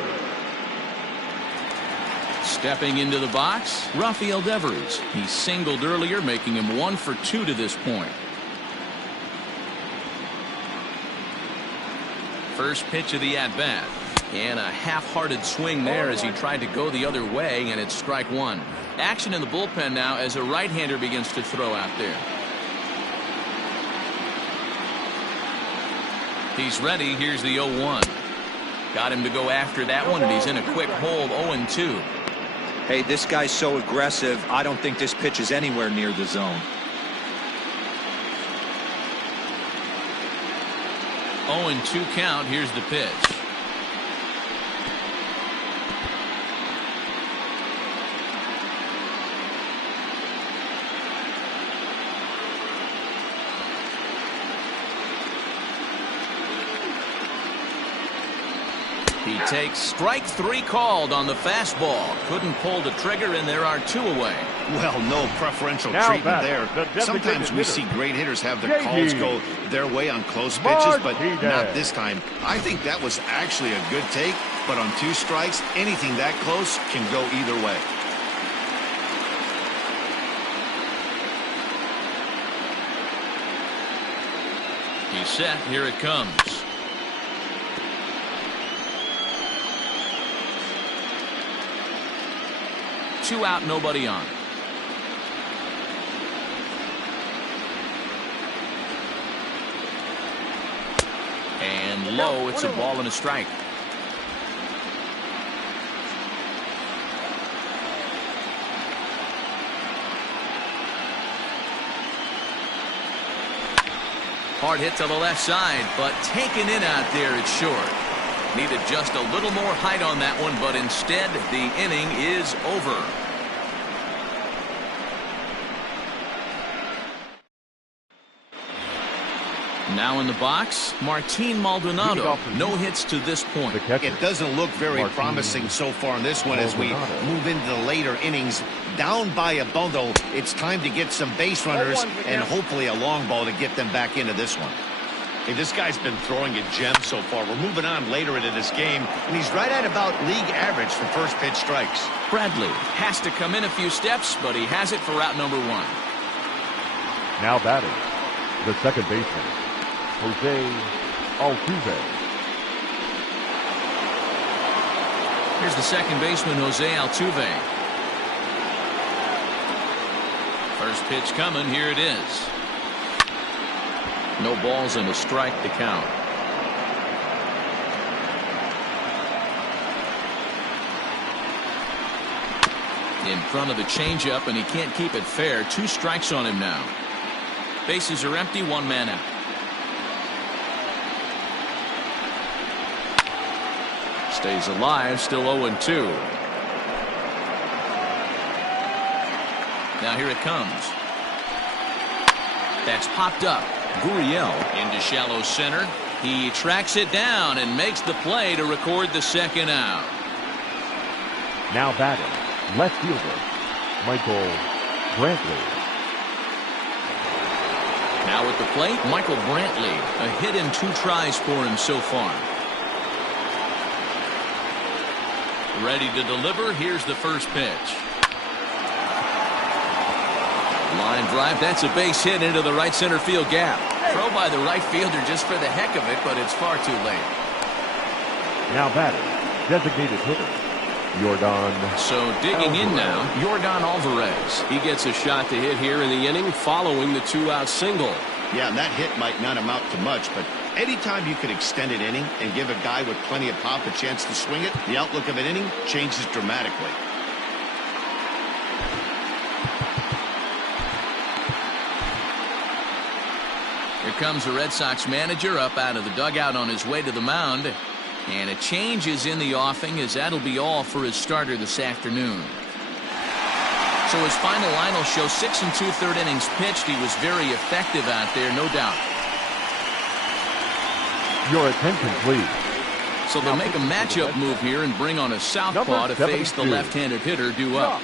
Stepping into the box, Rafael Devers. He singled earlier, making him 1 for 2 to this point. First pitch of the at-bat. And a half-hearted swing there as he tried to go the other way, and it's strike 1. Action in the bullpen now as a right-hander begins to throw out there. He's ready. Here's the 0-1. Got him to go after that one, and he's in a quick hole. 0-2. Hey, this guy's so aggressive. I don't think this pitch is anywhere near the zone. 0-2 count. Here's the pitch. He takes strike 3 called on the fastball. Couldn't pull the trigger, and there are 2 away. Well, no preferential Now treatment there. Sometimes we see great hitters have their calls go their way on close pitches, but not this time. I think that was actually a good take, but on 2 strikes, anything that close can go either way. He's set. Here it comes. 2 out, nobody on. And low, it's a ball and a strike. Hard hit to the left side, but taken in out there, it's short. Needed just a little more height on that one, but instead the inning is over. Now in the box, Martin Maldonado. No hits to this point. It doesn't look very promising so far in this one as we move into the later innings. Down by a bundle, it's time to get some base runners and hopefully a long ball to get them back into this one. Hey, this guy's been throwing a gem so far. We're moving on later into this game, and he's right at about league average for first pitch strikes. Bradley has to come in a few steps, but he has it for route number 1. Now batting, the second baseman, Jose Altuve. Here's the second baseman, Jose Altuve. First pitch coming. Here it is. No balls and a strike to count. In front of the changeup, and he can't keep it fair. 2 strikes on him now. Bases are empty, 1 man out. Stays alive, still 0-2. Now here it comes. That's popped up. Gurriel into shallow center. He tracks it down and makes the play to record the second out. Now batting, left fielder, Michael Brantley. Now at the plate, Michael Brantley. A hit and 2 tries for him so far. Ready to deliver. Here's the first pitch. Line drive. That's a base hit into the right center field gap. Throw by the right fielder just for the heck of it, but it's far too late. Now batting, designated hitter, Yordan. So digging in now, Yordan Alvarez. He gets a shot to hit here in the inning following the 2-out single. Yeah, and that hit might not amount to much, but anytime you can extend an inning and give a guy with plenty of pop a chance to swing it, the outlook of an inning changes dramatically. Here comes the Red Sox manager up out of the dugout on his way to the mound. And a change is in the offing, as that'll be all for his starter this afternoon. So his final line will show 6 2/3 innings pitched. He was very effective out there, no doubt. Your attention, please. So they'll make a matchup move here and bring on a southpaw to face the left-handed hitter due up.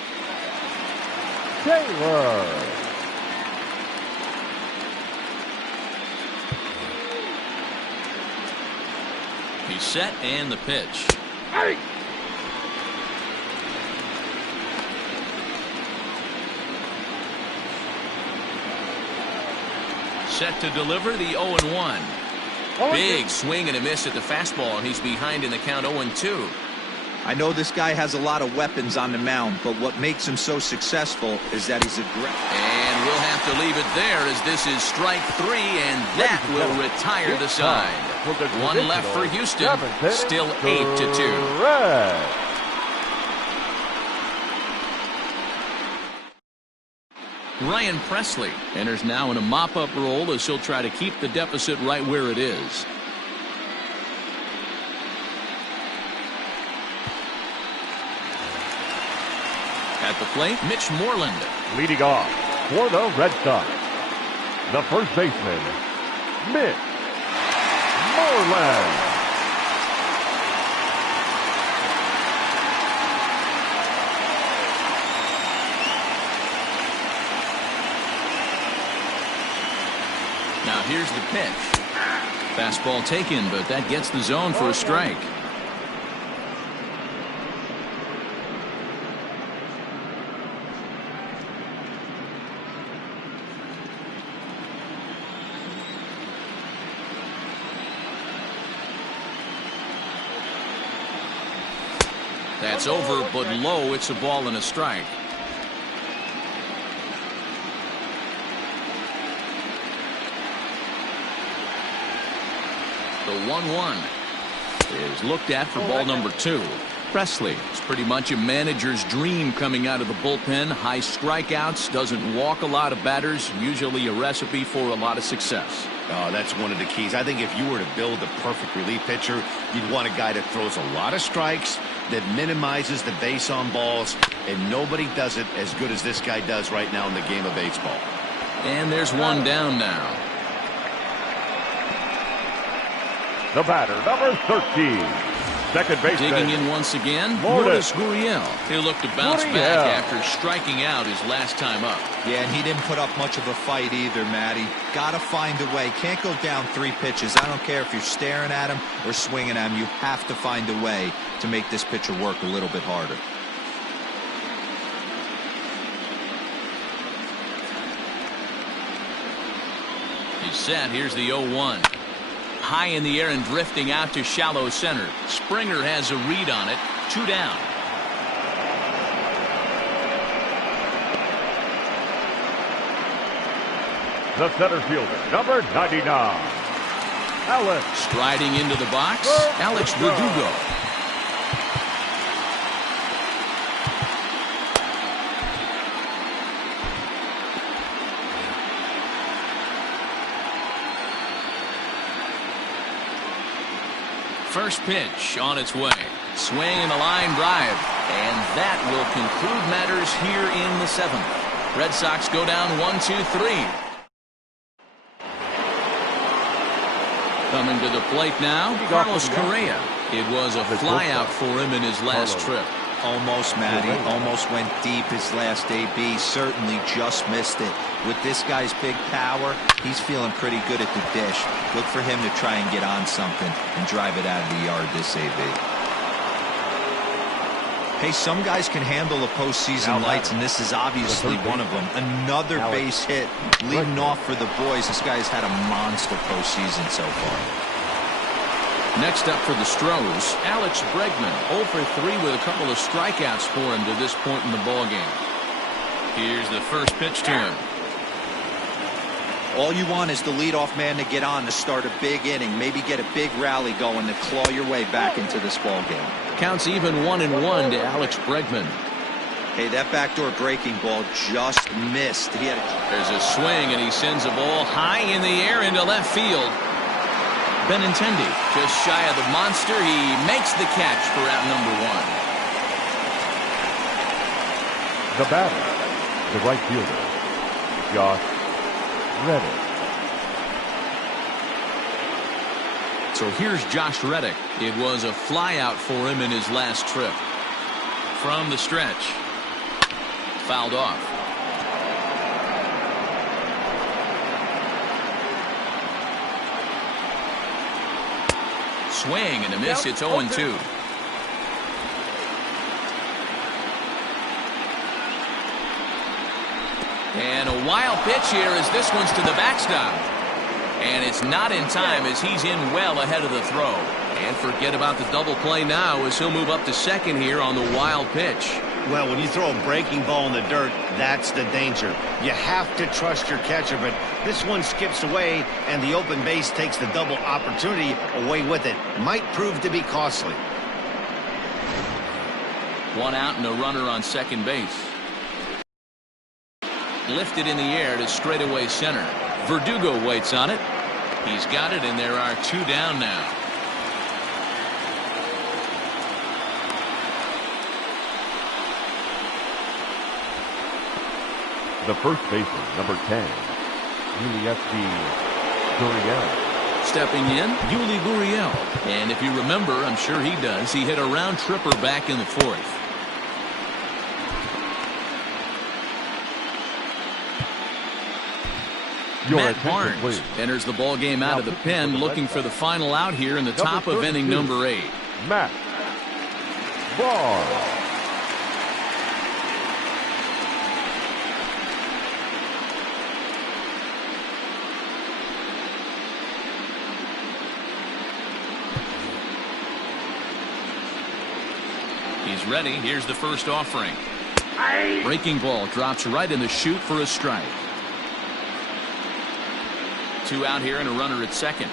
Taylor. He's set, and the pitch. Hey. Set to deliver the 0-1. Big swing and a miss at the fastball, and he's behind in the count 0-2. I know this guy has a lot of weapons on the mound, but what makes him so successful is that he's aggressive. And we'll have to leave it there, as this is strike 3, and that will retire the side. 1 left for Houston, still 8-2. Ryan Presley enters now in a mop-up role as he'll try to keep the deficit right where it is. At the plate, Mitch Moreland. Leading off for the Red Sox, the first baseman, Mitch Moreland. Now here's the pitch. Fastball taken, but that gets the zone for a strike. That's over, but low. It's a ball and a strike. The 1-1 is looked at for ball number 2. Presley is pretty much a manager's dream coming out of the bullpen. High strikeouts, doesn't walk a lot of batters, usually a recipe for a lot of success. Oh, that's one of the keys. I think if you were to build a perfect relief pitcher, you'd want a guy that throws a lot of strikes, that minimizes the base on balls, and nobody does it as good as this guy does right now in the game of baseball. And there's one down now. The batter, number 13, Second baseman. Digging in once again, Lourdes Gurriel. He'll look to bounce back after striking out his last time up. Yeah, and he didn't put up much of a fight either, Matty. Got to find a way. Can't go down 3 pitches. I don't care if you're staring at him or swinging at him. You have to find a way to make this pitcher work a little bit harder. He's set. Here's the 0-1. High in the air and drifting out to shallow center. Springer has a read on it. 2 down. The center fielder, number 99, Alex. Striding into the box, Alex Verdugo. First pitch on its way. Swing and a line drive. And that will conclude matters here in the 7th. Red Sox go down 1-2-3. Coming to the plate now, Carlos Correa. It was a flyout for him in his last trip. Almost, Matty. Almost went deep his last AB. Certainly just missed it. With this guy's big power, he's feeling pretty good at the dish. Look for him to try and get on something and drive it out of the yard this AB. Hey, some guys can handle the postseason lights, and this is obviously one of them. Another base hit leading off for the boys. This guy's had a monster postseason so far. Next up for the Stros, Alex Bregman, 0 for 3 with a couple of strikeouts for him to this point in the ballgame. Here's the first pitch to him. All you want is the leadoff man to get on to start a big inning, maybe get a big rally going to claw your way back into this ballgame. Counts even 1-1 to Alex Bregman. Hey, that backdoor breaking ball just missed. There's a swing, and he sends a ball high in the air into left field. Benintendi just shy of the monster. He makes the catch for out number 1. The batter, the right fielder, Josh Reddick. So here's Josh Reddick. It was a flyout for him in his last trip. From the stretch. Fouled off. Swing and a miss. It's 0-2. And a wild pitch here as this one's to the backstop. And it's not in time as he's in well ahead of the throw. And forget about the double play now as he'll move up to second here on the wild pitch. Well, when you throw a breaking ball in the dirt, that's the danger. You have to trust your catcher, but this one skips away, and the open base takes the double opportunity away with it. Might prove to be costly. 1 out and a runner on second base. Lifted in the air to straightaway center. Verdugo waits on it. He's got it, and there are 2 down now. The first baseman, number 10, Yuli Gurriel. Stepping in, Yuli Gurriel. And if you remember, I'm sure he does, he hit a round tripper back in the 4th. Matt Barnes enters the ball game out of the pen, looking for the final out here in the top of inning number 8. Matt Barnes. He's ready. Here's the first offering. Breaking ball drops right in the chute for a strike. 2 out here and a runner at second.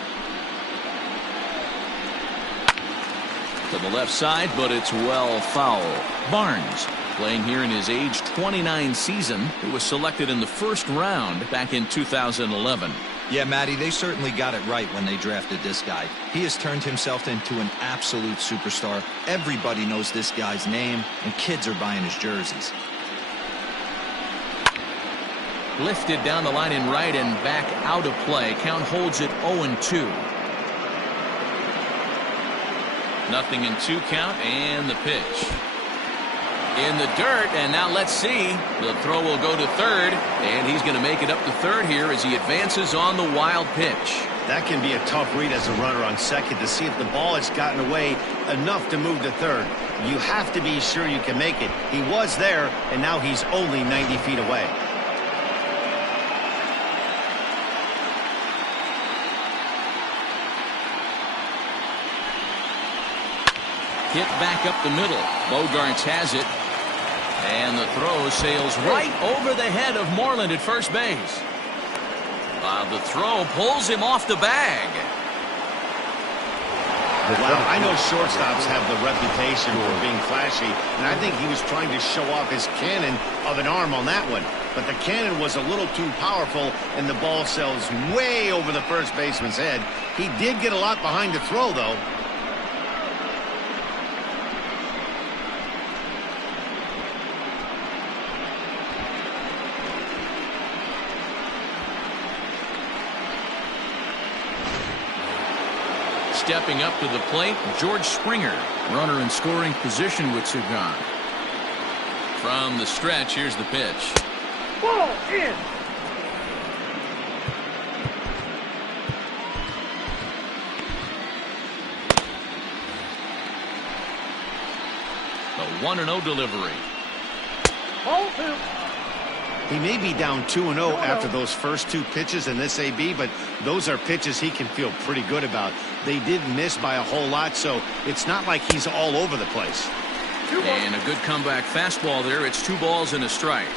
To the left side, but it's well foul. Barnes playing here in his age 29 season. He was selected in the first round back in 2011. Yeah, Matty, they certainly got it right when they drafted this guy. He has turned himself into an absolute superstar. Everybody knows this guy's name, and kids are buying his jerseys. Lifted down the line in right and back out of play. Count holds it 0-2. 0-2 count, and the pitch. In the dirt, and now let's see. The throw will go to third, and he's going to make it up to third here as he advances on the wild pitch. That can be a tough read as a runner on second to see if the ball has gotten away enough to move to third. You have to be sure you can make it. He was there, and now he's only 90 feet away. Hit back up the middle. Bogarts has it. And the throw sails right over the head of Moreland at first base. The throw pulls him off the bag. Wow, I know shortstops have the reputation for being flashy, and I think he was trying to show off his cannon of an arm on that one. But the cannon was a little too powerful, and the ball sails way over the first baseman's head. He did get a lot behind the throw, though. Stepping up to the plate, George Springer. Runner in scoring position with Sagan. From the stretch, here's the pitch. Ball in. The 1-0 delivery. Ball 2. He may be down 2-0 after those first two pitches in this AB, but those are pitches he can feel pretty good about. They did miss by a whole lot, so it's not like he's all over the place. And a good comeback fastball there. It's 2 balls and a strike.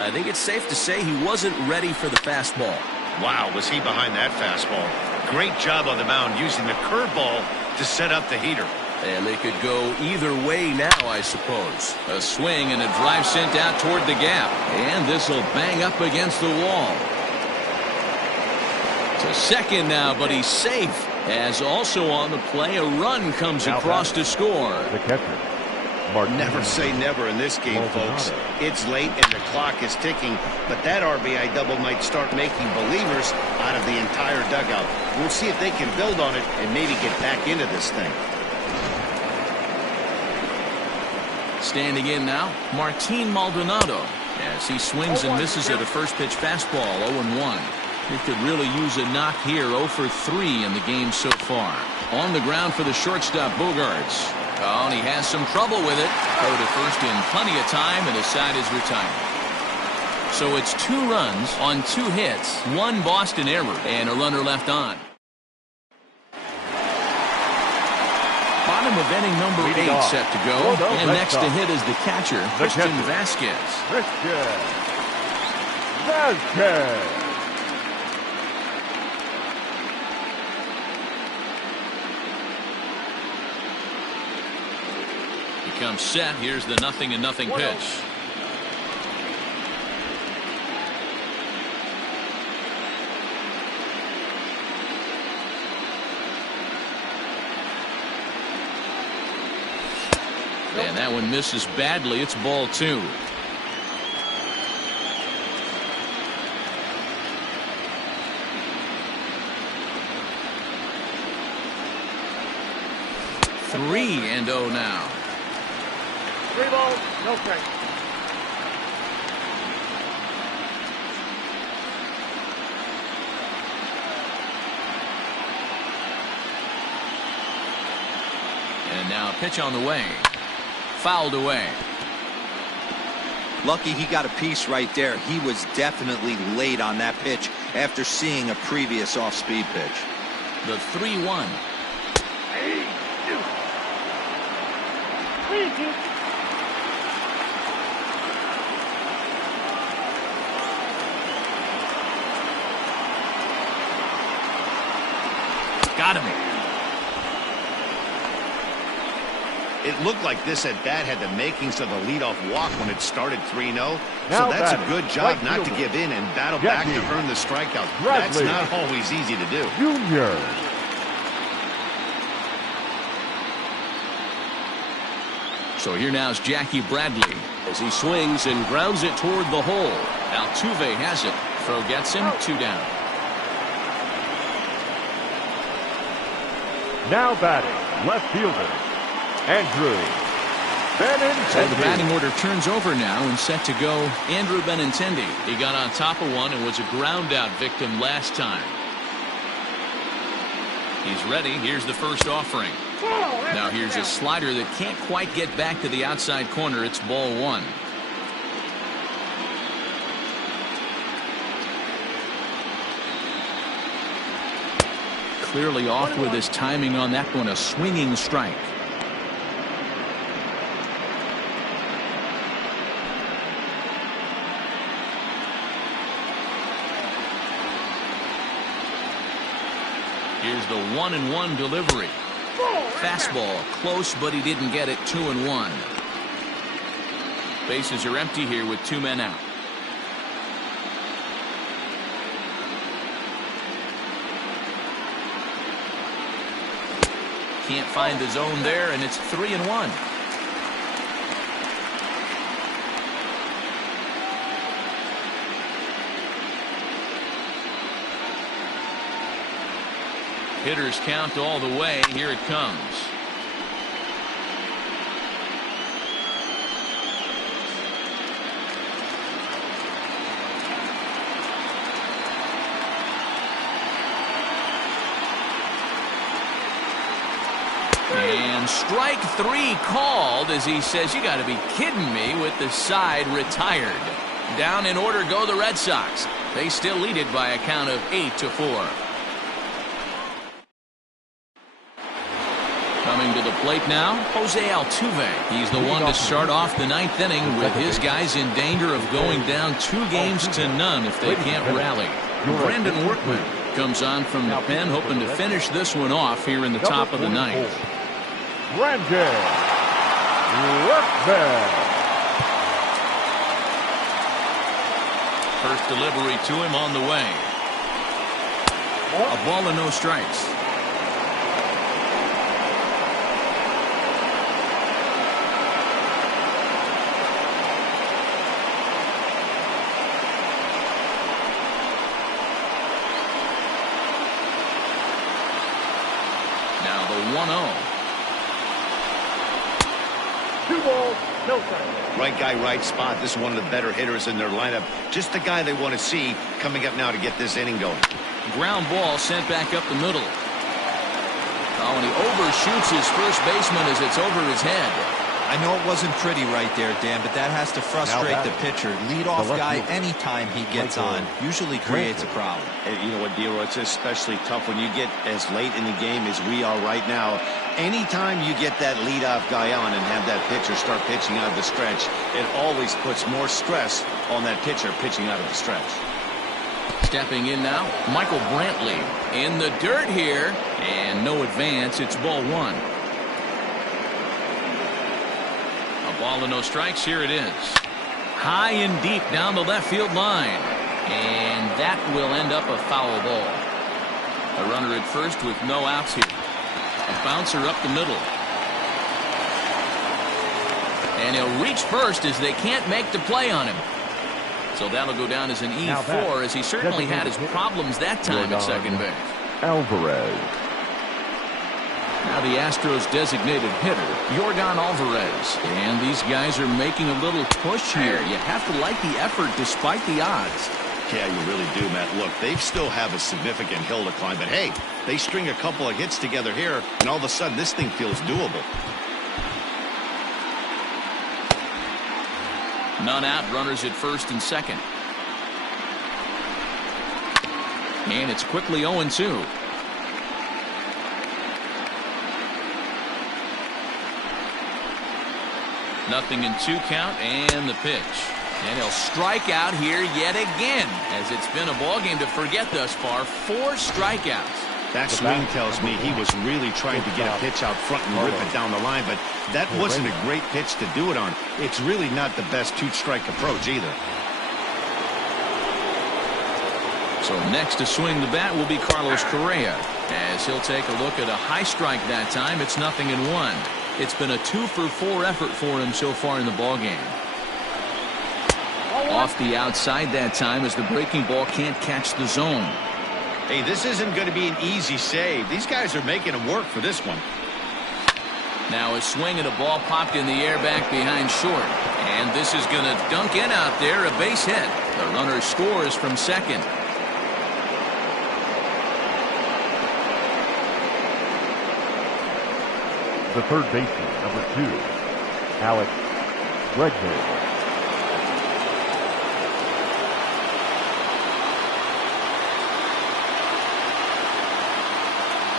I think it's safe to say he wasn't ready for the fastball. Wow, was he behind that fastball. Great job on the mound using the curveball to set up the heater. And they could go either way now, I suppose. A swing and a drive sent out toward the gap. And this will bang up against the wall. To second now, but he's safe. As also on the play, a run comes across to score. The catcher. Never say never in this game, folks. It's late and the clock is ticking, but that RBI double might start making believers out of the entire dugout. We'll see if they can build on it and maybe get back into this thing. Standing in now, Martin Maldonado, as he swings and misses at a first pitch fastball, 0-1. He could really use a knock here, 0 for 3 in the game so far. On the ground for the shortstop, Bogarts. Oh, and he has some trouble with it. Go to first in plenty of time, and his side is retired. So it's 2 runs on 2 hits, 1 Boston error, and a runner left on. Bottom of inning number 8 set to go. And next to hit is the catcher, Christian Vasquez. Christian Vasquez. Becomes set. Here's the 0-0 pitch. And that one misses badly. It's ball 2. Three and 0 now. 3 balls, no strikes. And now a pitch on the way. Fouled away. Lucky he got a piece right there. He was definitely late on that pitch after seeing a previous off-speed pitch. The 3-1. 3-2. Got him. It looked like this at bat had the makings of a leadoff walk when it started 3-0. So Now that's a batting, good job right not to fielder. give in and battle back to earn the strikeout. That's Bradley. not always easy to do. Junior. So here now is Jackie Bradley. As he swings and grounds it toward the hole. Altuve has it. Throw gets him. 2 down. Now batting, left fielder, Andrew Benintendi. So the batting order turns over now and set to go Andrew Benintendi. He got on top of one and was a ground out victim last time. He's ready. Here's the first offering. Now here's a slider that can't quite get back to the outside corner. It's ball one. Clearly off with his timing on that one. A swinging strike. Here's the 1-1 delivery. Fastball close, but he didn't get it. 2-1. Bases are empty here with 2 men out. Can't find the zone there, and it's 3-1. Hitters count all the way. Here it comes. And strike 3 called as he says, "You got to be kidding me," with the side retired. Down in order go the Red Sox. They still lead it by a count of 8-4. Coming to the plate now, Jose Altuve. He's the one to start off the 9th inning with his guys in danger of going down 2-0 if they can't rally. Brandon Workman comes on from the pen, hoping to finish this one off here in the top of the 9th. Brandon Workman. First delivery to him on the way. A ball and no strikes. Now the 1-0. 2 balls, no strikes. Right guy, right spot. This is one of the better hitters in their lineup. Just the guy they want to see coming up now to get this inning going. Ground ball sent back up the middle. Oh, and he overshoots his first baseman as it's over his head. I know it wasn't pretty right there, Dan, but that has to frustrate the pitcher. Leadoff guy, anytime he gets on, usually creates a problem. And you know what, Dero, it's especially tough when you get as late in the game as we are right now. Anytime you get that leadoff guy on and have that pitcher start pitching out of the stretch, it always puts more stress on that pitcher pitching out of the stretch. Stepping in now, Michael Brantley in the dirt here, and no advance. It's ball one. A ball and no strikes. Here it is. High and deep down the left field line, and that will end up a foul ball. A runner at first with no outs here. A bouncer up the middle. And he'll reach first as they can't make the play on him. So that'll go down as an E4, as he certainly had his problems that time at second base. Alvarez. Now the Astros designated hitter, Yordan Alvarez. And these guys are making a little push here. You have to like the effort despite the odds. Yeah, you really do, Matt. Look, they still have a significant hill to climb, but hey, they string a couple of hits together here, and all of a sudden this thing feels doable. None out, runners at first and second. And it's quickly 0-2. Nothing in 2 count, and the pitch. And he'll strike out here yet again, as it's been a ball game to forget thus far. 4 strikeouts. That swing tells me he was really trying to get a pitch out front and rip it down the line, but that wasn't a great pitch to do it on. It's really not the best 2-strike approach either. So next to swing the bat will be Carlos Correa, as he'll take a look at a high strike that time. It's 0-1. It's been a 2-for-4 effort for him so far in the ball game. Off the outside that time as the breaking ball can't catch the zone. Hey, this isn't going to be an easy save. These guys are making him work for this one. Now a swing and a ball popped in the air back behind short. And this is going to dunk in out there, a base hit. The runner scores from second. The third baseman, number 2, Alex Bregman.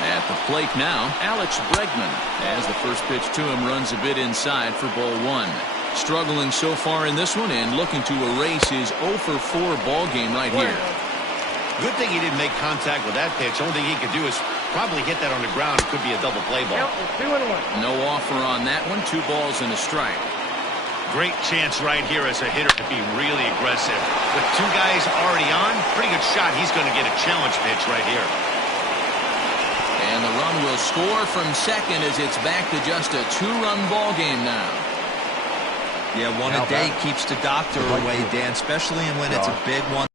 At the plate now, Alex Bregman, as the first pitch to him runs a bit inside for ball 1. Struggling so far in this one and looking to erase his 0 for 4 ball game right here. Good thing he didn't make contact with that pitch. Only thing he could do is probably hit that on the ground. It could be a double play ball. Count is 2-1. No offer on that one. 2 balls and a strike. Great chance right here as a hitter to be really aggressive. With 2 guys already on, pretty good shot. He's going to get a challenge pitch right here. And the run will score from second as it's back to just a 2-run ball game now. Yeah, one a day keeps the doctor away, Dan, especially when it's a big one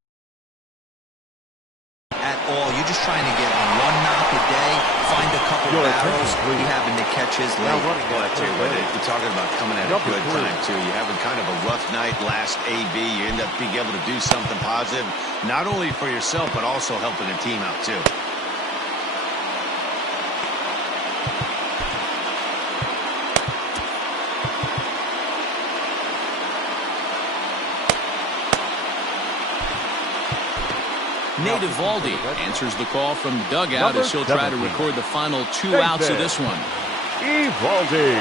at all. You're just trying to get 1 knock a day, find a couple barrels. He happened to catch his late. Well, I tell you what, you're talking about coming at a good time, too. You're having kind of a rough night last AB. You end up being able to do something positive, not only for yourself, but also helping the team out, too. Nate Eovaldi answers the call from the dugout as he'll try to record the final 2 outs of this one. Eovaldi.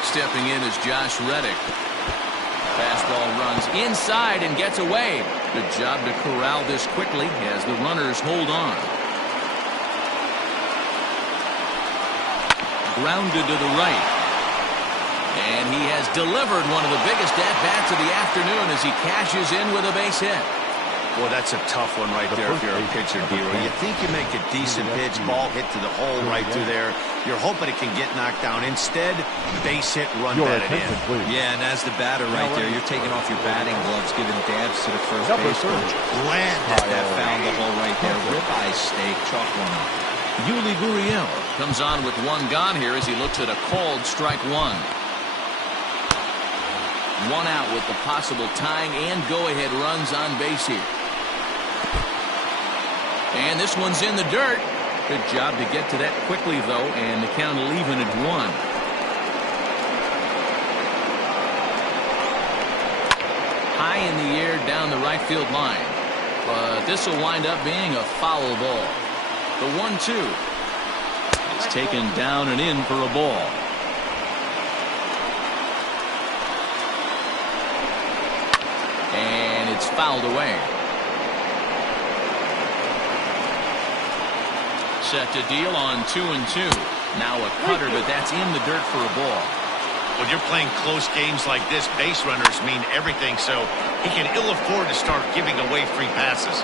Stepping in is Josh Reddick. Fastball runs inside and gets away. Good job to corral this quickly as the runners hold on. Grounded to the right. And he has delivered one of the biggest at-bats of the afternoon as he cashes in with a base hit. Boy, that's a tough one right there if you're a pitcher, Hero. You think you make a decent pitch, ball hit to the hole right through there. You're hoping it can get knocked down. Instead, base hit, run batted in. Yeah, and as the batter right there, you're taking off your batting gloves, giving dabs to the first base coach. Glad that found the hole right there. Ribeye steak, chalk one up. Yuli Gurriel comes on with 1 gone here as he looks at a called strike 1. 1 out with the possible tying and go-ahead runs on base here. And this one's in the dirt. Good job to get to that quickly, though, and the count even at 1. High in the air down the right field line. But this will wind up being a foul ball. The 1-2 is taken down and in for a ball. And it's fouled away. Set to deal on 2-2. Now a cutter, but that's in the dirt for a ball. When you're playing close games like this, base runners mean everything, so he can ill afford to start giving away free passes.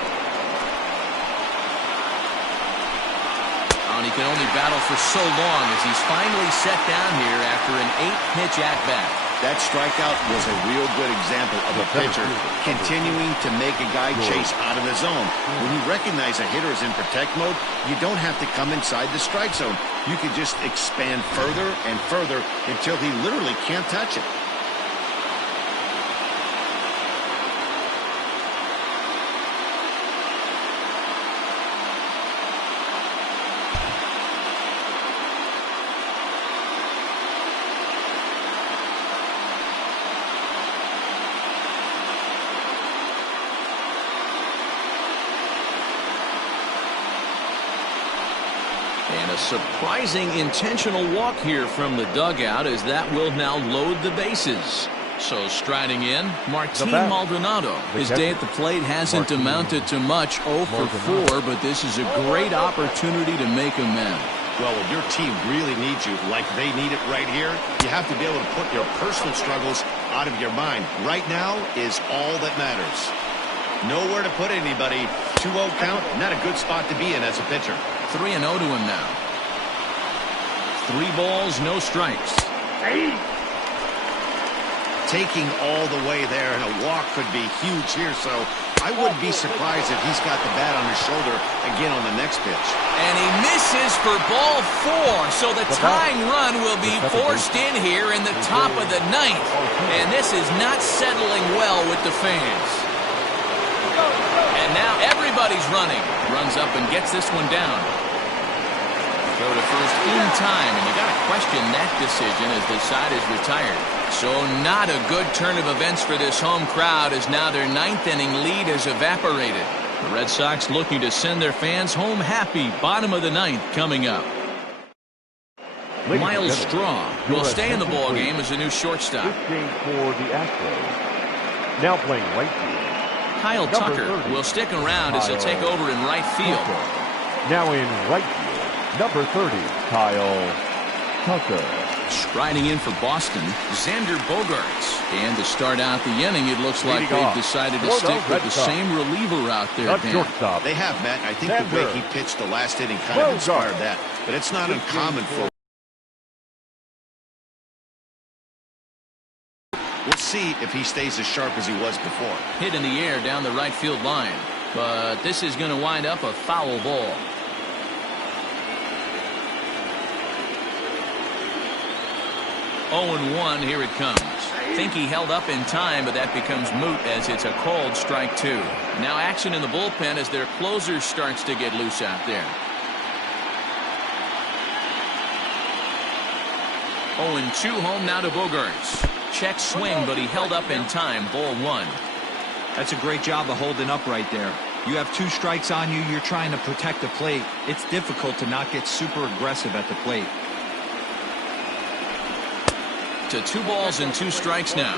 And he can only battle for so long as he's finally set down here after an 8-pitch at-bat. That strikeout was a real good example of a pitcher continuing to make a guy chase out of the zone. When you recognize a hitter is in protect mode, you don't have to come inside the strike zone. You can just expand further and further until he literally can't touch it. And a surprising intentional walk here from the dugout as that will now load the bases. So striding in, Martin Maldonado. His day at the plate hasn't amounted to much, 0 for 4, but this is a great opportunity to make amends. Well, when your team really needs you, like they need it right here, you have to be able to put your personal struggles out of your mind. Right now is all that matters. Nowhere to put anybody. 2-0 count, not a good spot to be in as a pitcher. 3-0 to him now. 3 balls, no strikes. Taking all the way there, and a walk could be huge here, so I wouldn't be surprised if he's got the bat on his shoulder again on the next pitch. And he misses for ball 4, so the tying run will be forced in here in the top of the 9th. And this is not settling well with the fans. And now everybody's running. Runs up and gets this one down. Throw to first in time, and you got to question that decision as the side is retired. So not a good turn of events for this home crowd as now their 9th inning lead has evaporated. The Red Sox looking to send their fans home happy. Bottom of the 9th coming up. Miles Straw will stay in the ball game as a new shortstop. This game for the Astros. Now playing right field. Kyle Tucker will stick around as he'll take over in right field. Now in right field, number 30, Kyle Tucker. Striding in for Boston, Xander Bogaerts. And to start out the inning, it looks like they've decided to stick with the same reliever out there, Dan. They have, Matt. I think the way he pitched the last inning kind of inspired that. But it's not uncommon for... We'll see if he stays as sharp as he was before. Hit in the air down the right field line. But this is going to wind up a foul ball. 0-1, here it comes. Think he held up in time, but that becomes moot as it's a called strike 2. Now action in the bullpen as their closer starts to get loose out there. 0-2 home now to Bogaerts. Check swing, but he held up in time. Ball 1. That's a great job of holding up right there. You have 2 strikes on you. You're trying to protect the plate. It's difficult to not get super aggressive at the plate. To 2 balls and 2 strikes now.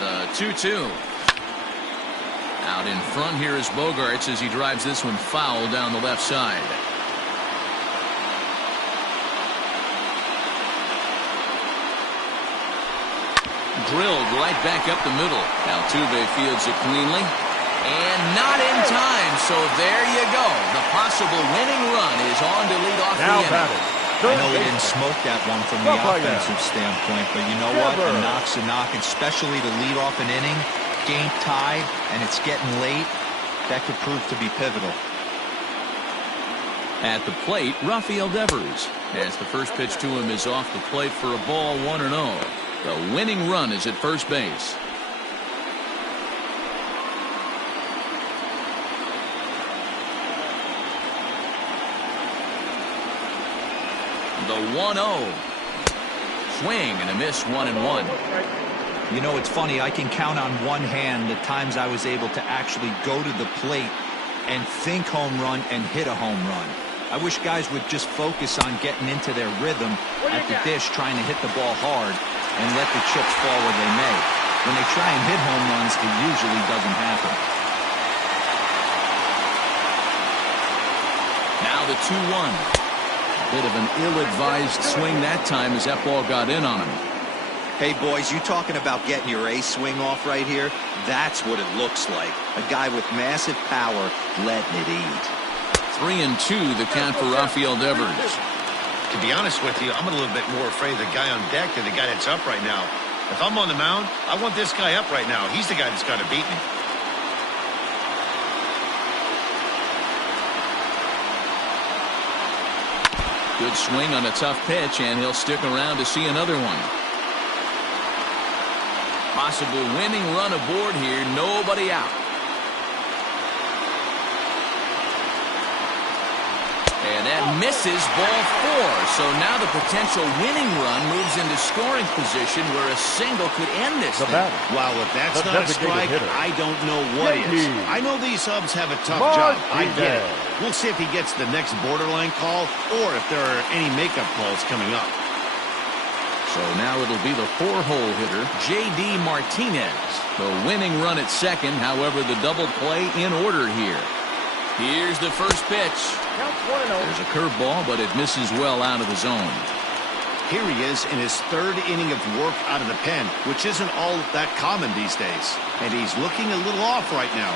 The 2-2. Out in front here is Bogaerts as he drives this one foul down the left side. Drilled right back up the middle. Altuve fields it cleanly. And not in time, so there you go. The possible winning run is on to lead off the inning. I know he didn't smoke that one from the offensive standpoint, but you know what? A knock's a knock, especially to lead off an inning, game tied, and it's getting late. That could prove to be pivotal. At the plate, Rafael Devers, as the first pitch to him is off the plate for a ball 1-0. The winning run is at first base. The 1-0. Swing and a miss, 1-1. You know, it's funny. I can count on one hand the times I was able to actually go to the plate and think home run and hit a home run. I wish guys would just focus on getting into their rhythm at the dish, trying to hit the ball hard and let the chips fall where they may. When they try and hit home runs, it usually doesn't happen. Now the 2-1. Bit of an ill-advised swing that time as that ball got in on him. Hey, boys, you talking about getting your ace swing off right here? That's what it looks like. A guy with massive power letting it eat. 3-2 the count for Rafael Devers. To be honest with you, I'm a little bit more afraid of the guy on deck than the guy that's up right now. If I'm on the mound, I want this guy up right now. He's the guy that's got to beat me. Good swing on a tough pitch, and he'll stick around to see another one. Possible winning run aboard here, nobody out. And that misses ball 4. So now the potential winning run moves into scoring position where a single could end this thing. Well, if that's not a strike, I don't know what is. I know these subs have a tough job. I get it. We'll see if he gets the next borderline call or if there are any makeup calls coming up. So now it'll be the 4-hole hitter, J.D. Martinez. The winning run at second, however, the double play in order here. Here's the first pitch. There's a curveball, but it misses well out of the zone. Here he is in his 3rd inning of work out of the pen, which isn't all that common these days. And he's looking a little off right now.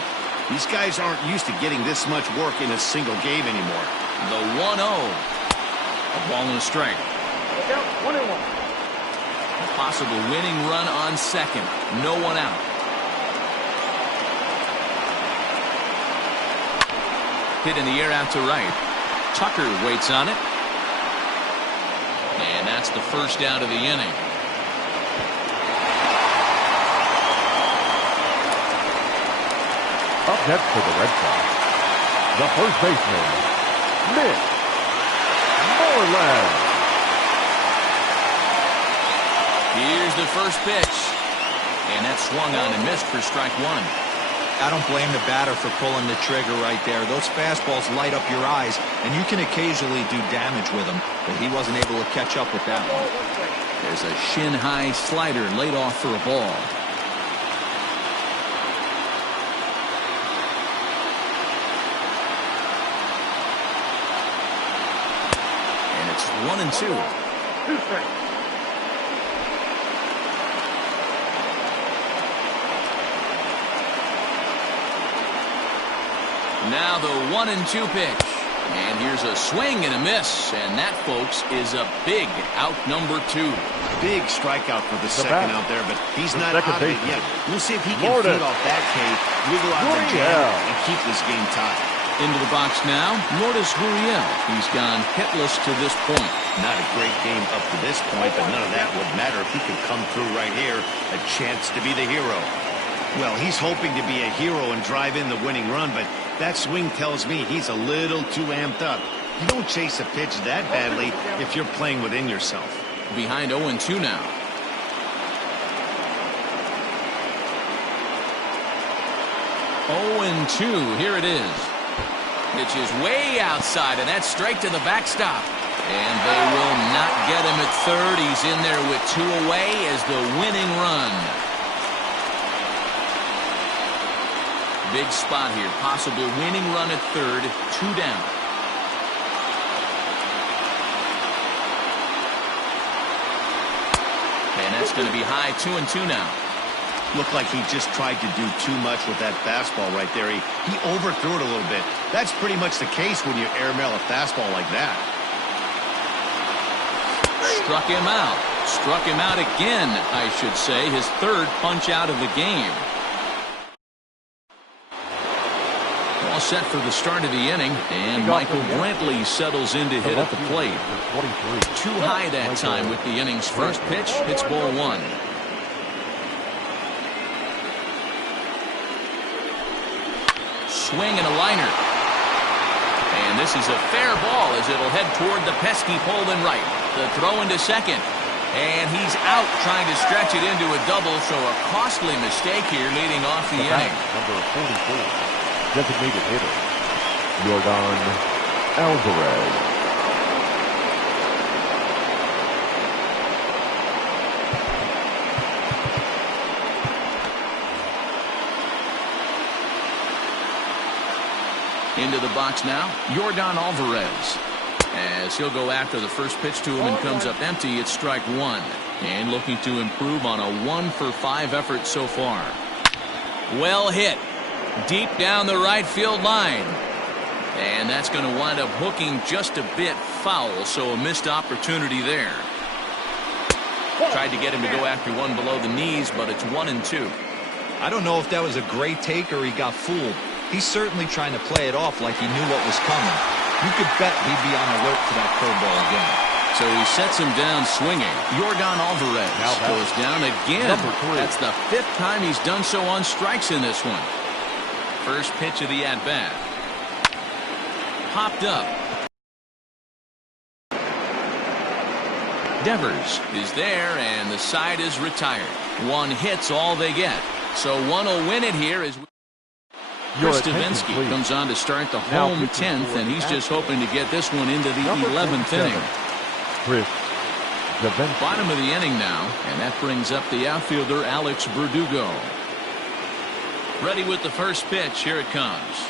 These guys aren't used to getting this much work in a single game anymore. The 1-0. A ball and a strike. Count 1-1. A possible winning run on second. No one out. Hit in the air out to right. Tucker waits on it. And that's the first out of the inning. Up next for the Red Sox, the first baseman, Mitch Moreland. Here's the first pitch. And that swung on and missed for strike one. I don't blame the batter for pulling the trigger right there. Those fastballs light up your eyes, and you can occasionally do damage with them, but he wasn't able to catch up with that one. There's a shin-high slider laid off for a ball. And it's 1-2. 2 strikes. Now the 1-2 pitch. And here's a swing and a miss. And that, folks, is a big out number 2. Big strikeout for the second out there, but he's not out of it yet. We'll see if he can feed off that K, wiggle out the jam, and keep this game tied. Into the box now, Lourdes Gurriel. He's gone hitless to this point. Not a great game up to this point, but none of that would matter if he could come through right here. A chance to be the hero. Well, he's hoping to be a hero and drive in the winning run, but that swing tells me he's a little too amped up. You don't chase a pitch that badly if you're playing within yourself. Behind 0-2 now. 0-2, here it is. Pitch is way outside, and that's straight to the backstop. And they will not get him at third. He's in there with 2 away as the winning run. Big spot here. Possible winning run at third. 2 down. And that's going to be high. 2-2 now. Looked like he just tried to do too much with that fastball right there. He overthrew it a little bit. That's pretty much the case when you airmail a fastball like that. Struck him out. Struck him out again, I should say. His third punch out of the game. All set for the start of the inning, and Michael Brantley settles in to hit at the plate. Too high that time with the inning's first pitch. It's ball 1. Swing and a liner. And this is a fair ball as it'll head toward the pesky pole in right. The throw into second. And he's out trying to stretch it into a double, so a costly mistake here leading off the inning. Number 44. Designated hitter, Yordan Alvarez. Into the box now, Yordan Alvarez. As he'll go after the first pitch to him and comes up empty, it's strike 1. And looking to improve on a 1-for-5 effort so far. Well hit. Deep down the right field line. And that's going to wind up hooking just a bit foul, so a missed opportunity there. Tried to get him to go after one below the knees, but it's 1-2. I don't know if that was a great take or he got fooled. He's certainly trying to play it off like he knew what was coming. You could bet he'd be on alert for that curveball again. So he sets him down swinging. Yordan Alvarez goes down again. That's the 5th time he's done so on strikes in this one. First pitch of the at-bat. Popped up. Devers is there, and the side is retired. 1 hit's all they get. So one will win it here as Chris Davinsky comes on to start the home 10th, and he's just hoping to get this one into the 11th inning. Chris Davinsky. Bottom of the inning now, and that brings up the outfielder Alex Verdugo. Ready with the first pitch. Here it comes.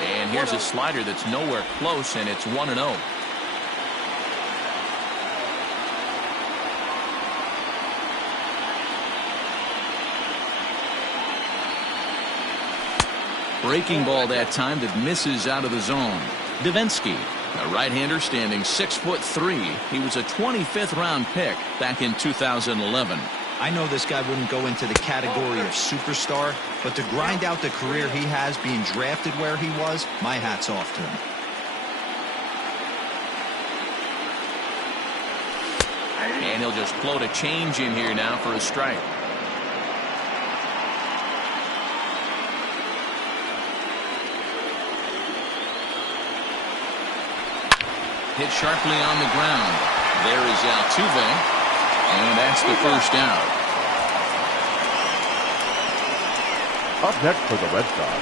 And here's a slider that's nowhere close, and it's 1-0. Breaking ball that time that misses out of the zone. Davinsky A right-hander standing 6'3". He was a 25th round pick back in 2011. I know this guy wouldn't go into the category of superstar, but to grind out the career he has being drafted where he was, my hat's off to him. And he'll just float a change in here now for a strike. Hit sharply on the ground. There is Altuve, and that's the first out. Up next for the Red Sox,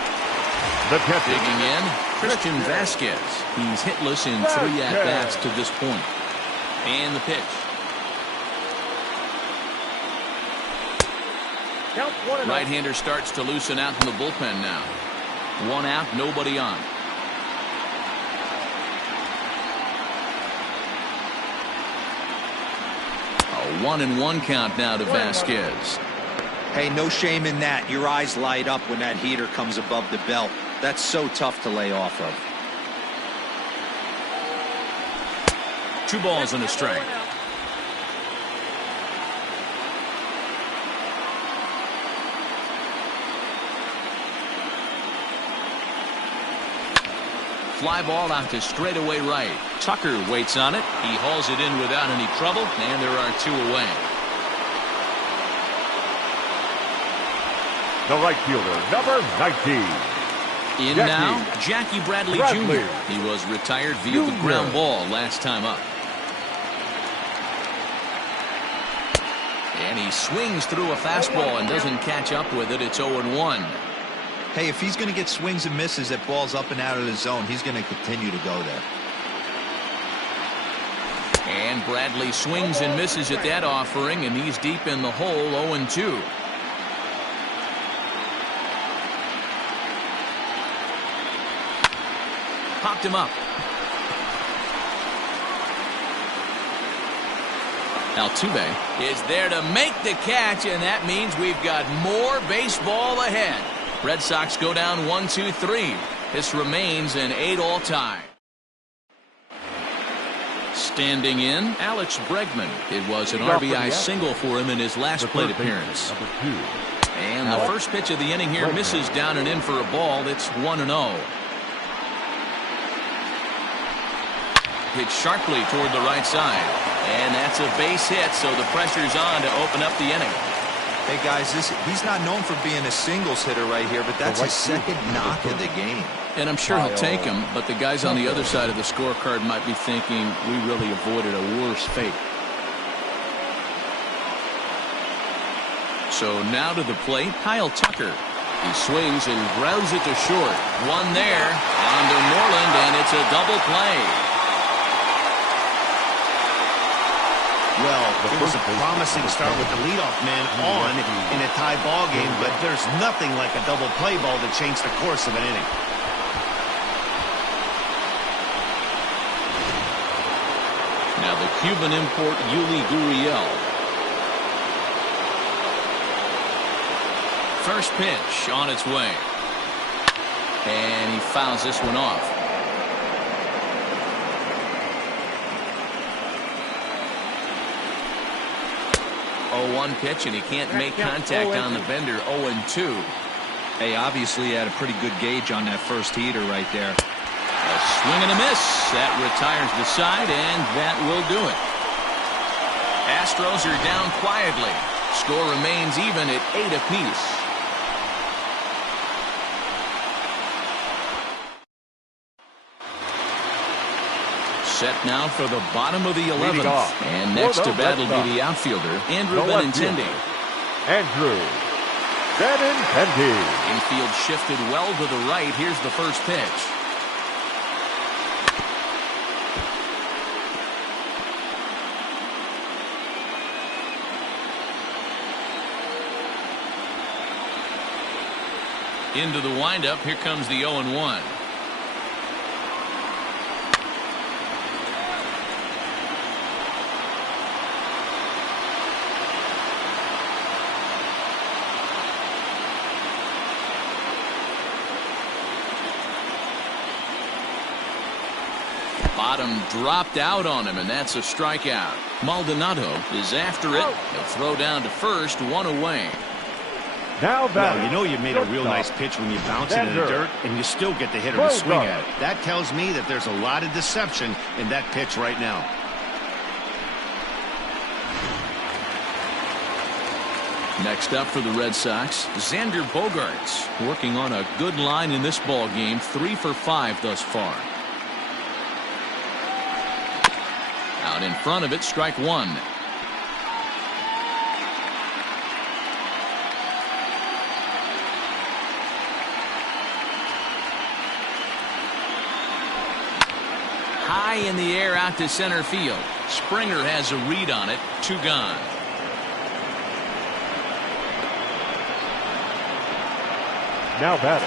the catcher. Digging in, Christian Vasquez. He's hitless in 3 at-bats to this point. And the pitch. Right-hander starts to loosen out in the bullpen now. 1 out, nobody on. A 1-1 count now to Vasquez. Hey, no shame in that. Your eyes light up when that heater comes above the belt. That's so tough to lay off of. 2 balls and a strike. Fly ball out to straightaway right. Tucker waits on it. He hauls it in without any trouble, and there are 2 away. The right fielder, number 19. In now, Jackie Bradley Jr. He was retired via the ground ball last time up. And he swings through a fastball and doesn't catch up with it. It's 0-1. Hey, if he's going to get swings and misses at balls up and out of the zone, he's going to continue to go there. And Bradley swings and misses at that offering, and he's deep in the hole, 0-2. Popped him up. Altuve is there to make the catch, and that means we've got more baseball ahead. Red Sox go down 1-2-3. This remains an 8-all tie. Standing in, Alex Bregman. It was an RBI single for him in his last plate appearance. And the first pitch of the inning here misses down and in for a ball. It's 1-0. Hit sharply toward the right side. And that's a base hit, so the pressure's on to open up the inning. Hey, guys, he's not known for being a singles hitter right here, but that's his second knock of the game. And I'm sure he'll take him, but the guys on the other side of the scorecard might be thinking we really avoided a worse fate. So now to the plate, Kyle Tucker. He swings and grounds it to short. One there, on to Moreland, and it's a double play. Well, it was a promising start with the leadoff man on in a tie ball game, but there's nothing like a double play ball to change the course of an inning. Now the Cuban import Yuli Gurriel. First pitch on its way. And he fouls this one off. 0-1 pitch, and he can't make contact on the bender. 0-2. Hey, obviously he had a pretty good gauge on that first heater right there. A swing and a miss. That retires the side, and that will do it. Astros are down quietly. Score remains even at 8 apiece. Set now for the bottom of the 11th. And next to bat will be the outfielder, Andrew Benintendi. Andrew Benintendi. Infield shifted well to the right. Here's the first pitch. Into the windup. Here comes the 0-1. Bottom dropped out on him, and that's a strikeout. Maldonado is after it. He'll throw down to first, one away. Now well, you know you made a real nice pitch when you bounce it in the dirt, and you still get the hitter to swing at it. That tells me that there's a lot of deception in that pitch right now. Next up for the Red Sox, Xander Bogaerts, working on a good line in this ball game, 3 for 5 thus far. Out in front of it, strike one. High in the air out to center field. Springer has a read on it. 2 gone. Now batting,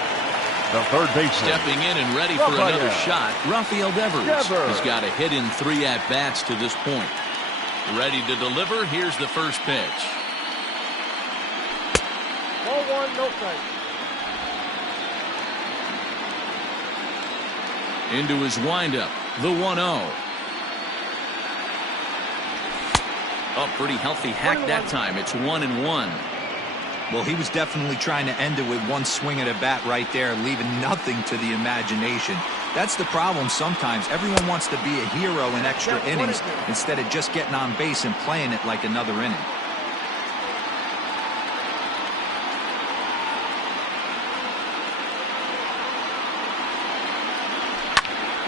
the third baseman. Stepping in and ready for another shot, Rafael Devers has got a hit in 3 at-bats to this point. Ready to deliver. Here's the first pitch. Ball 1, no strike. Into his windup, the 1-0. Oh, pretty healthy hack that time. It's 1-1. Well, he was definitely trying to end it with one swing at a bat right there, leaving nothing to the imagination. That's the problem sometimes. Everyone wants to be a hero in extra innings instead of just getting on base and playing it like another inning.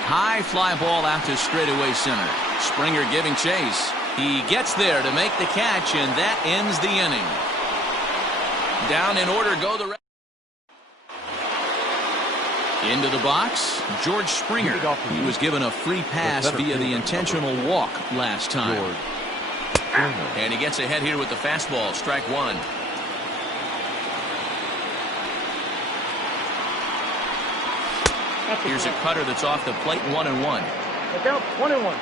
High fly ball out to straightaway center. Springer giving chase. He gets there to make the catch, and that ends the inning. Down in order go the into the box, George Springer. He was given a free pass via the intentional walk last time. And he gets ahead here with the fastball, strike one. Here's a cutter that's off the plate, 1-1. Look out, 1-1.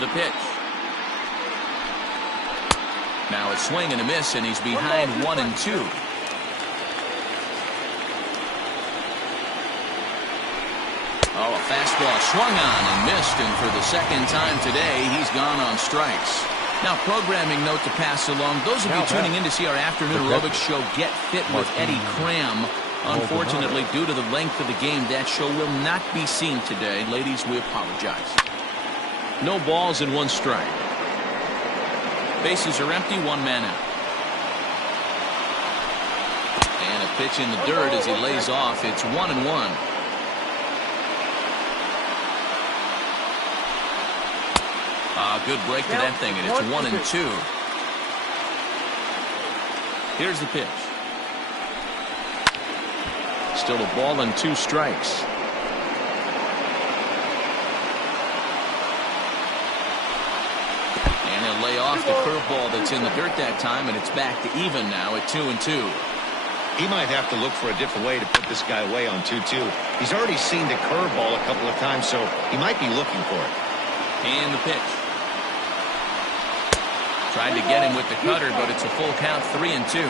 The pitch. Now a swing and a miss, and he's behind 1-2. Oh, a fastball swung on and missed, and for the second time today, he's gone on strikes. Now, programming note to pass along. Those of you tuning in to see our afternoon aerobics show Get Fit with Eddie Cram. Unfortunately, due to the length of the game, that show will not be seen today. Ladies, we apologize. No balls and 1 strike. Bases are empty, 1 man out. And a pitch in the dirt as he lays off. It's 1-1. Good break to that thing, and it's 1-2. Here's the pitch. Still a ball and 2 strikes. And he'll lay off the curveball that's in the dirt that time, and it's back to even now at 2-2. He might have to look for a different way to put this guy away on 2-2. He's already seen the curveball a couple of times, so he might be looking for it. And the pitch. Tried to get him with the cutter, but it's a full count, 3-2.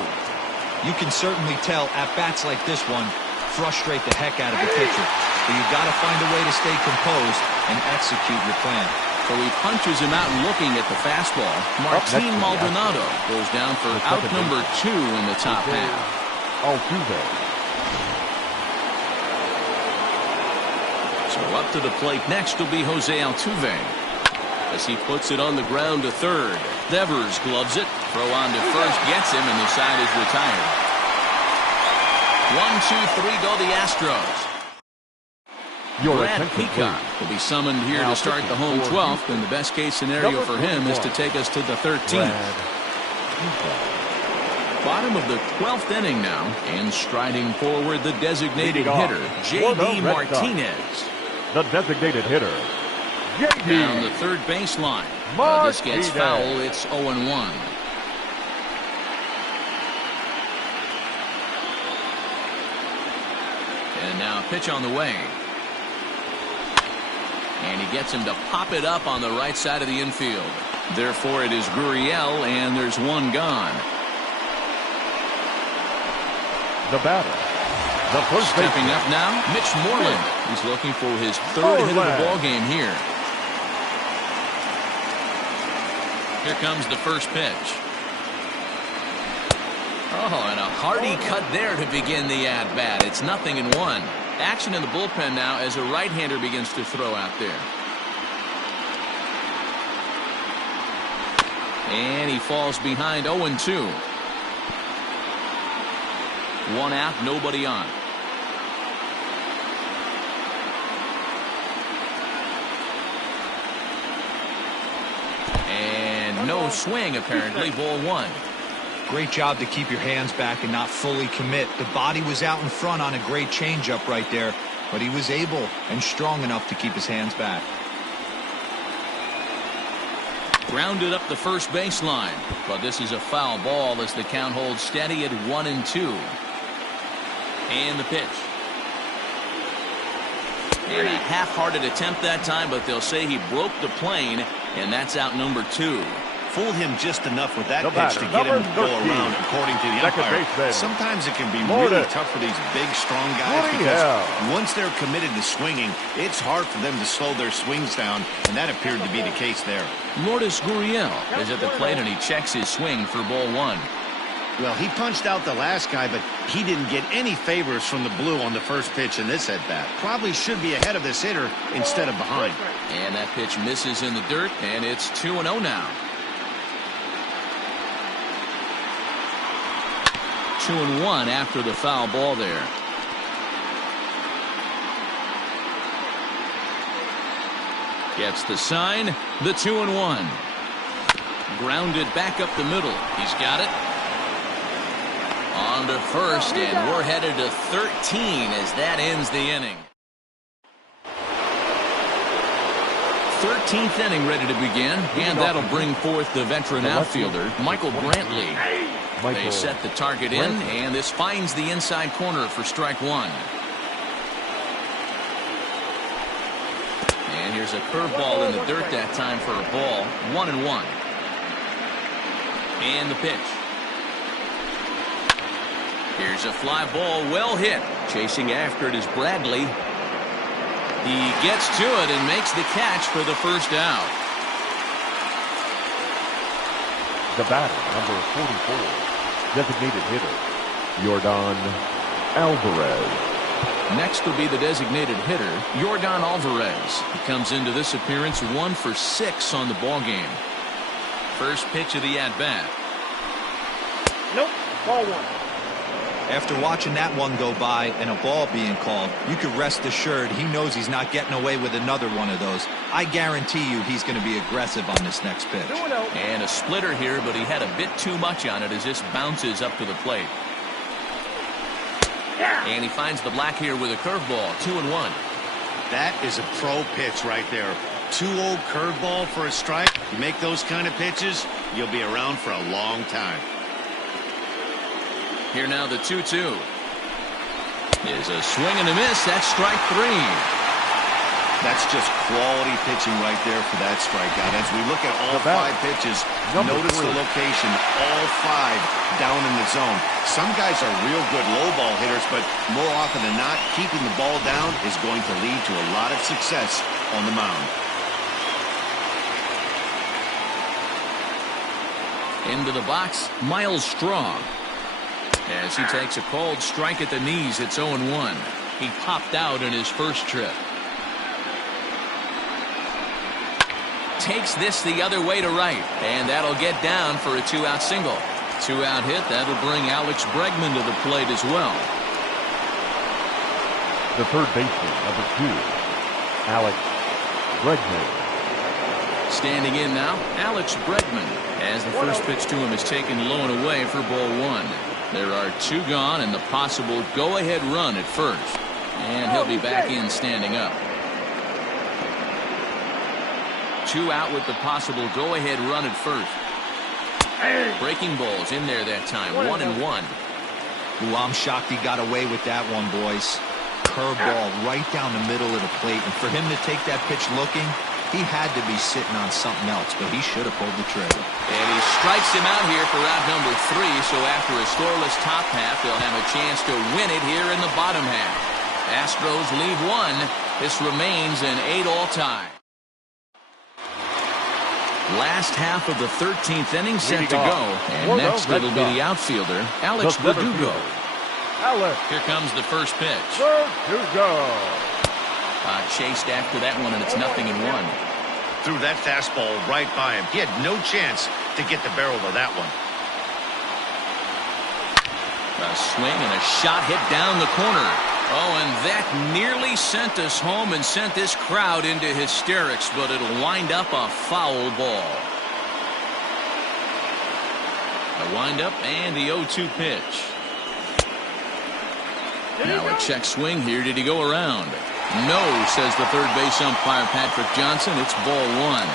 You can certainly tell at-bats like this one frustrate the heck out of the pitcher. But you've got to find a way to stay composed and execute your plan. So he punches him out looking at the fastball. Martin Maldonado goes down for out number 2 in the top half. So up to the plate next will be Jose Altuve, as he puts it on the ground to third. Devers gloves it. Throw on to first, gets him, and the side is retired. 1, 2, 3 go the Astros. Brad Peacock will be summoned here to start the home 12th, and the best case scenario for him is to take us to the 13th. Bottom of the 12th inning now, and striding forward the designated hitter, J.D. Martinez. The designated hitter, Down the third baseline. This gets foul. It's 0-1. And now a pitch on the way. And he gets him to pop it up on the right side of the infield. Therefore, it is Gurriel, and there's 1 gone. the batter, The first Stepping baseman. up now, Mitch Moreland. He's looking for his third hit of the ball game here. Here comes the first pitch. Oh, and a hearty cut there to begin the at-bat. It's 0-1. Action in the bullpen now as a right-hander begins to throw out there. And he falls behind 0-2. One out, nobody on. And no swing, apparently. Ball one. Great job to keep your hands back and not fully commit. The body was out in front on a great changeup right there, but he was able and strong enough to keep his hands back. Grounded up the first baseline, but this is a foul ball as the count holds steady at 1-2. And the pitch. And a half-hearted attempt that time, but they'll say he broke the plane, and that's out number 2. Fooled him just enough with that The pitch to batter, get him to go number 13. around, according to the Second umpire. baseman. Sometimes it can be Morton. really tough for these big, strong guys Morton. because once they're committed to swinging, it's hard for them to slow their swings down, and that appeared to be the case there. Lourdes Gurriel is at the plate, and he checks his swing for ball one. Well, he punched out the last guy, but he didn't get any favors from the blue on the first pitch in this at-bat. Probably should be ahead of this hitter instead of behind. And that pitch misses in the dirt, and it's 2-0 now. 2-1 after the foul ball there. Gets the sign, the 2-1. Grounded back up the middle. He's got it. On to first, and we're headed to 13 as that ends the inning. 13th inning ready to begin, and that'll bring forth the veteran outfielder, Michael Brantley. They set the target in, and this finds the inside corner for strike one. And here's a curveball in the dirt that time for a ball. 1-1. And the pitch. Here's a fly ball, well hit. Chasing after it is Bradley. He gets to it and makes the catch for the first out. The batter, number 44, designated hitter, Yordan Alvarez. Next will be the designated hitter, Yordan Alvarez. He comes into this appearance 1 for 6 on the ball game. First pitch of the at-bat. Nope. Ball one. After watching that one go by and a ball being called, you can rest assured he knows he's not getting away with another one of those. I guarantee you he's going to be aggressive on this next pitch. And a splitter here, but he had a bit too much on it as this bounces up to the plate. And he finds the black here with a curveball. 2-1. That is a pro pitch right there. 2-0 curveball for a strike. You make those kind of pitches, you'll be around for a long time. Here now the 2-2. Is a swing and a miss. That's strike 3. That's just quality pitching right there for that strikeout. As we look at all 5 pitches, notice the location, all 5 down in the zone. Some guys are real good low ball hitters, but more often than not, keeping the ball down is going to lead to a lot of success on the mound. Into the box, Miles Straw. As he takes a called strike at the knees, it's 0-1. He popped out in his first trip. Takes this the other way to right, and that'll get down for a 2-out single. 2-out hit, that'll bring Alex Bregman to the plate as well. The third baseman, number 2, Alex Bregman. Standing in now, Alex Bregman, as the first pitch to him is taken low and away for ball 1. There are 2 gone and the possible go-ahead run at first. And he'll be back in standing up. 2 out with the possible go-ahead run at first. Breaking balls in there that time. 1-1. Ooh, I'm shocked he got away with that one, boys. Curveball right down the middle of the plate. And for him to take that pitch looking, He had to be sitting on something else, but he should have pulled the trigger. And he strikes him out here for out number 3, so after a scoreless top half, they'll have a chance to win it here in the bottom half. Astros leave 1. This remains an 8-all tie. Last half of the 13th inning set to go. And next it'll be the outfielder, Alex Verdugo. Here comes the first pitch. Verdugo. Chased after that one, and it's 0-1. Threw that fastball right by him. He had no chance to get the barrel of that one. A swing and a shot hit down the corner. Oh, and that nearly sent us home and sent this crowd into hysterics, but it'll wind up a foul ball. A windup and the 0-2 pitch. Now a check swing here. Did he go around? No, says the third base umpire Patrick Johnson. It's ball 1.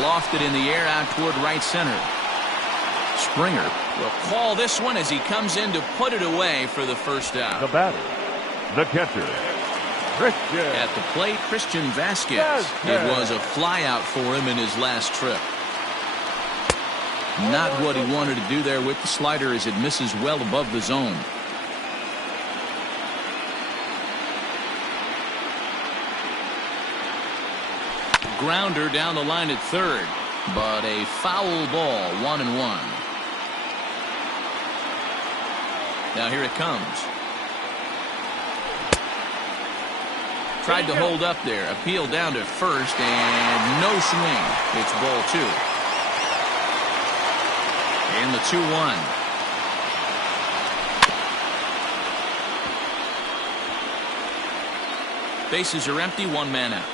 Lofted in the air out toward right center. Springer will call this one as he comes in to put it away for the first out. The batter, the catcher, Christian. At the plate, Christian Vasquez. It was a flyout for him in his last trip. Not what he wanted to do there with the slider as it misses well above the zone. Grounder down the line at third, but a foul ball, 1-1. Now here it comes. Tried to hold up there, appeal down to first, and no swing. It's ball 2. And the 2-1. Bases are empty, 1 man out.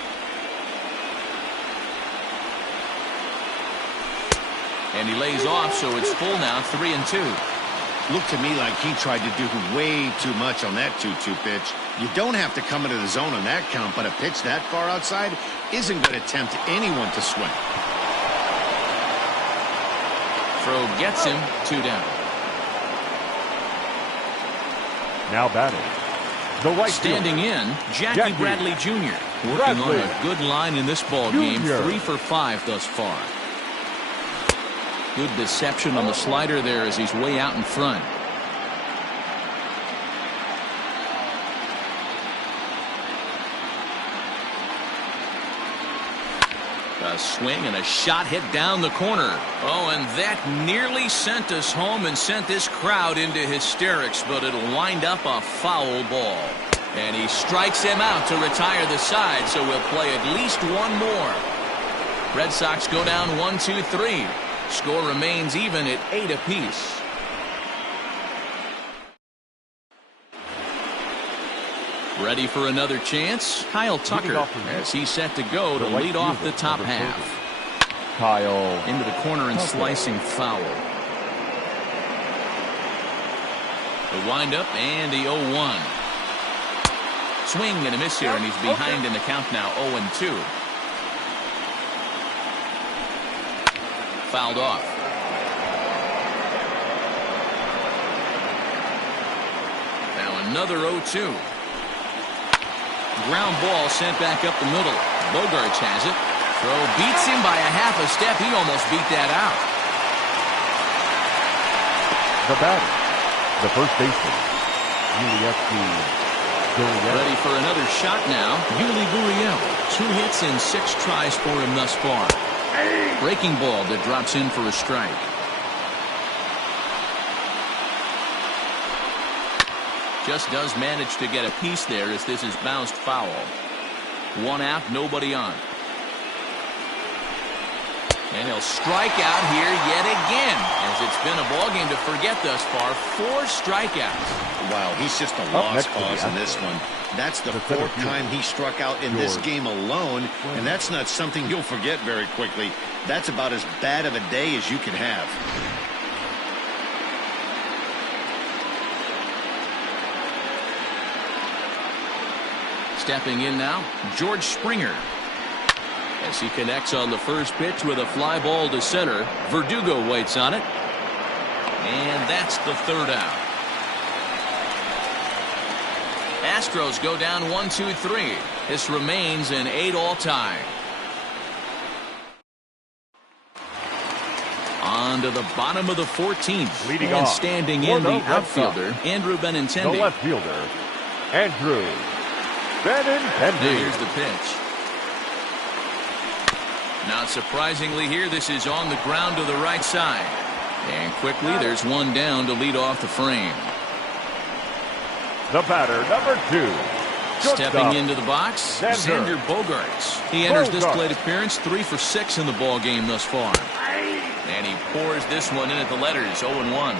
And he lays off, so it's full now, 3-2. Looked to me like he tried to do way too much on that 2-2 pitch. You don't have to come into the zone on that count, but a pitch that far outside isn't going to tempt anyone to swing. Throw gets him, 2 down. Now batting, the right Standing fielder, in, Jackie Bradley Jr. Working on a good line in this ball game, 3 for 5 thus far. Good deception on the slider there as he's way out in front. A swing and a shot hit down the corner. Oh, and that nearly sent us home and sent this crowd into hysterics, but it'll wind up a foul ball. And he strikes him out to retire the side, so we'll play at least one more. Red Sox go down 1-2-3. Score remains even at 8 apiece. Ready for another chance? Kyle Tucker as he's set to go to lead off the top half. Kyle Into the corner and slicing foul. The windup and the 0-1. Swing and a miss here, and he's behind in the count now, 0-2. Fouled off. Now another 0-2. Ground ball sent back up the middle. Bogarts has it. Throw beats him by a half a step. He almost beat that out. the batter, the first baseman, Gurriel. Ready for another shot now. Yuli Gurriel. 2 hits in 6 tries for him thus far. Breaking ball that drops in for a strike. Just does manage to get a piece there as this is bounced foul. 1 out, nobody on. And he'll strike out here yet again, as it's been a ball game to forget thus far. 4 strikeouts. Wow, he's just a lost cause in this one. That's the 4th time he struck out in this game alone, and that's not something you'll forget very quickly. That's about as bad of a day as you could have. Stepping in now, George Springer. As he connects on the first pitch with a fly ball to center. Verdugo waits on it. And that's the 3rd out. Astros go down 1-2-3. This remains an 8-all tie. On to the bottom of the 14th. Leading and off standing for in the the Red outfielder, Sox, Andrew the Benintendi. left fielder, Andrew Benintendi. Here's the pitch. Not surprisingly here, this is on the ground to the right side. And quickly, there's one down to lead off the frame. The batter, number 2. Stepping into the box, Xander Bogaerts. He enters this plate appearance 3 for 6 in the ball game thus far. And he pours this one in at the letters, 0-1.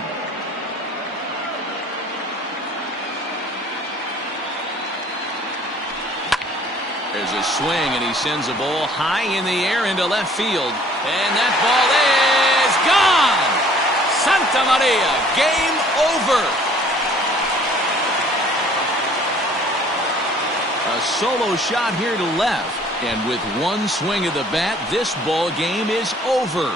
There's a swing, and he sends a ball high in the air into left field. And that ball is gone! Santa Maria, game over. A solo shot here to left. And with one swing of the bat, this ball game is over.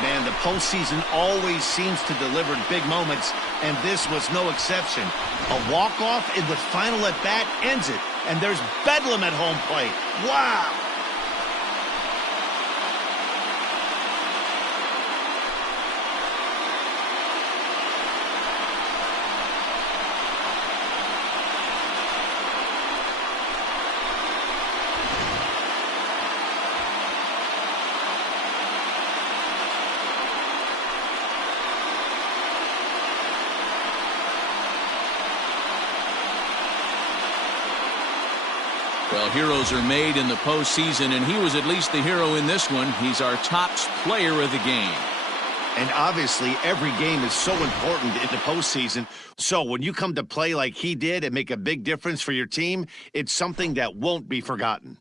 Man, the postseason always seems to deliver big moments, and this was no exception. A walk-off in the final at-bat ends it, and there's bedlam at home plate. Wow! Well, heroes are made in the postseason, and he was at least the hero in this one. He's our top player of the game. And obviously, every game is so important in the postseason. So when you come to play like he did and make a big difference for your team, it's something that won't be forgotten.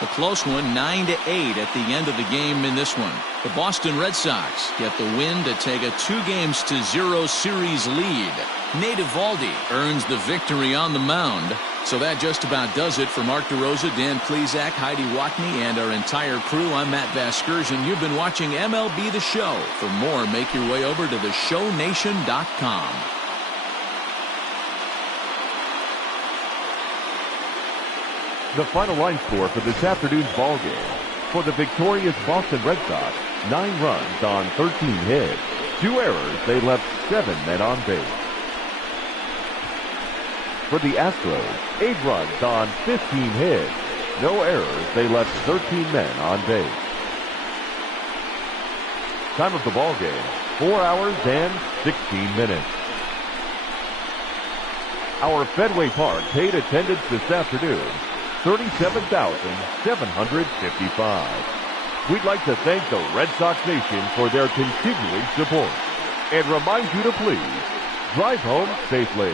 A close one, 9-8 at the end of the game in this one. The Boston Red Sox get the win to take a 2-0 series lead. Nate Eovaldi earns the victory on the mound. So that just about does it for Mark DeRosa, Dan Plesac, Heidi Watney, and our entire crew. I'm Matt Vasgersian. You've been watching MLB The Show. For more, make your way over to theshownation.com. The final line score for this afternoon's ball game. For the victorious Boston Red Sox, 9 runs on 13 hits. 2 errors, they left 7 men on base. For the Astros, 8 runs on 15 hits. No errors, they left 13 men on base. Time of the ball game, 4 hours and 16 minutes. Our Fenway Park paid attendance this afternoon, 37,755. We'd like to thank the Red Sox Nation for their continuing support and remind you to please drive home safely.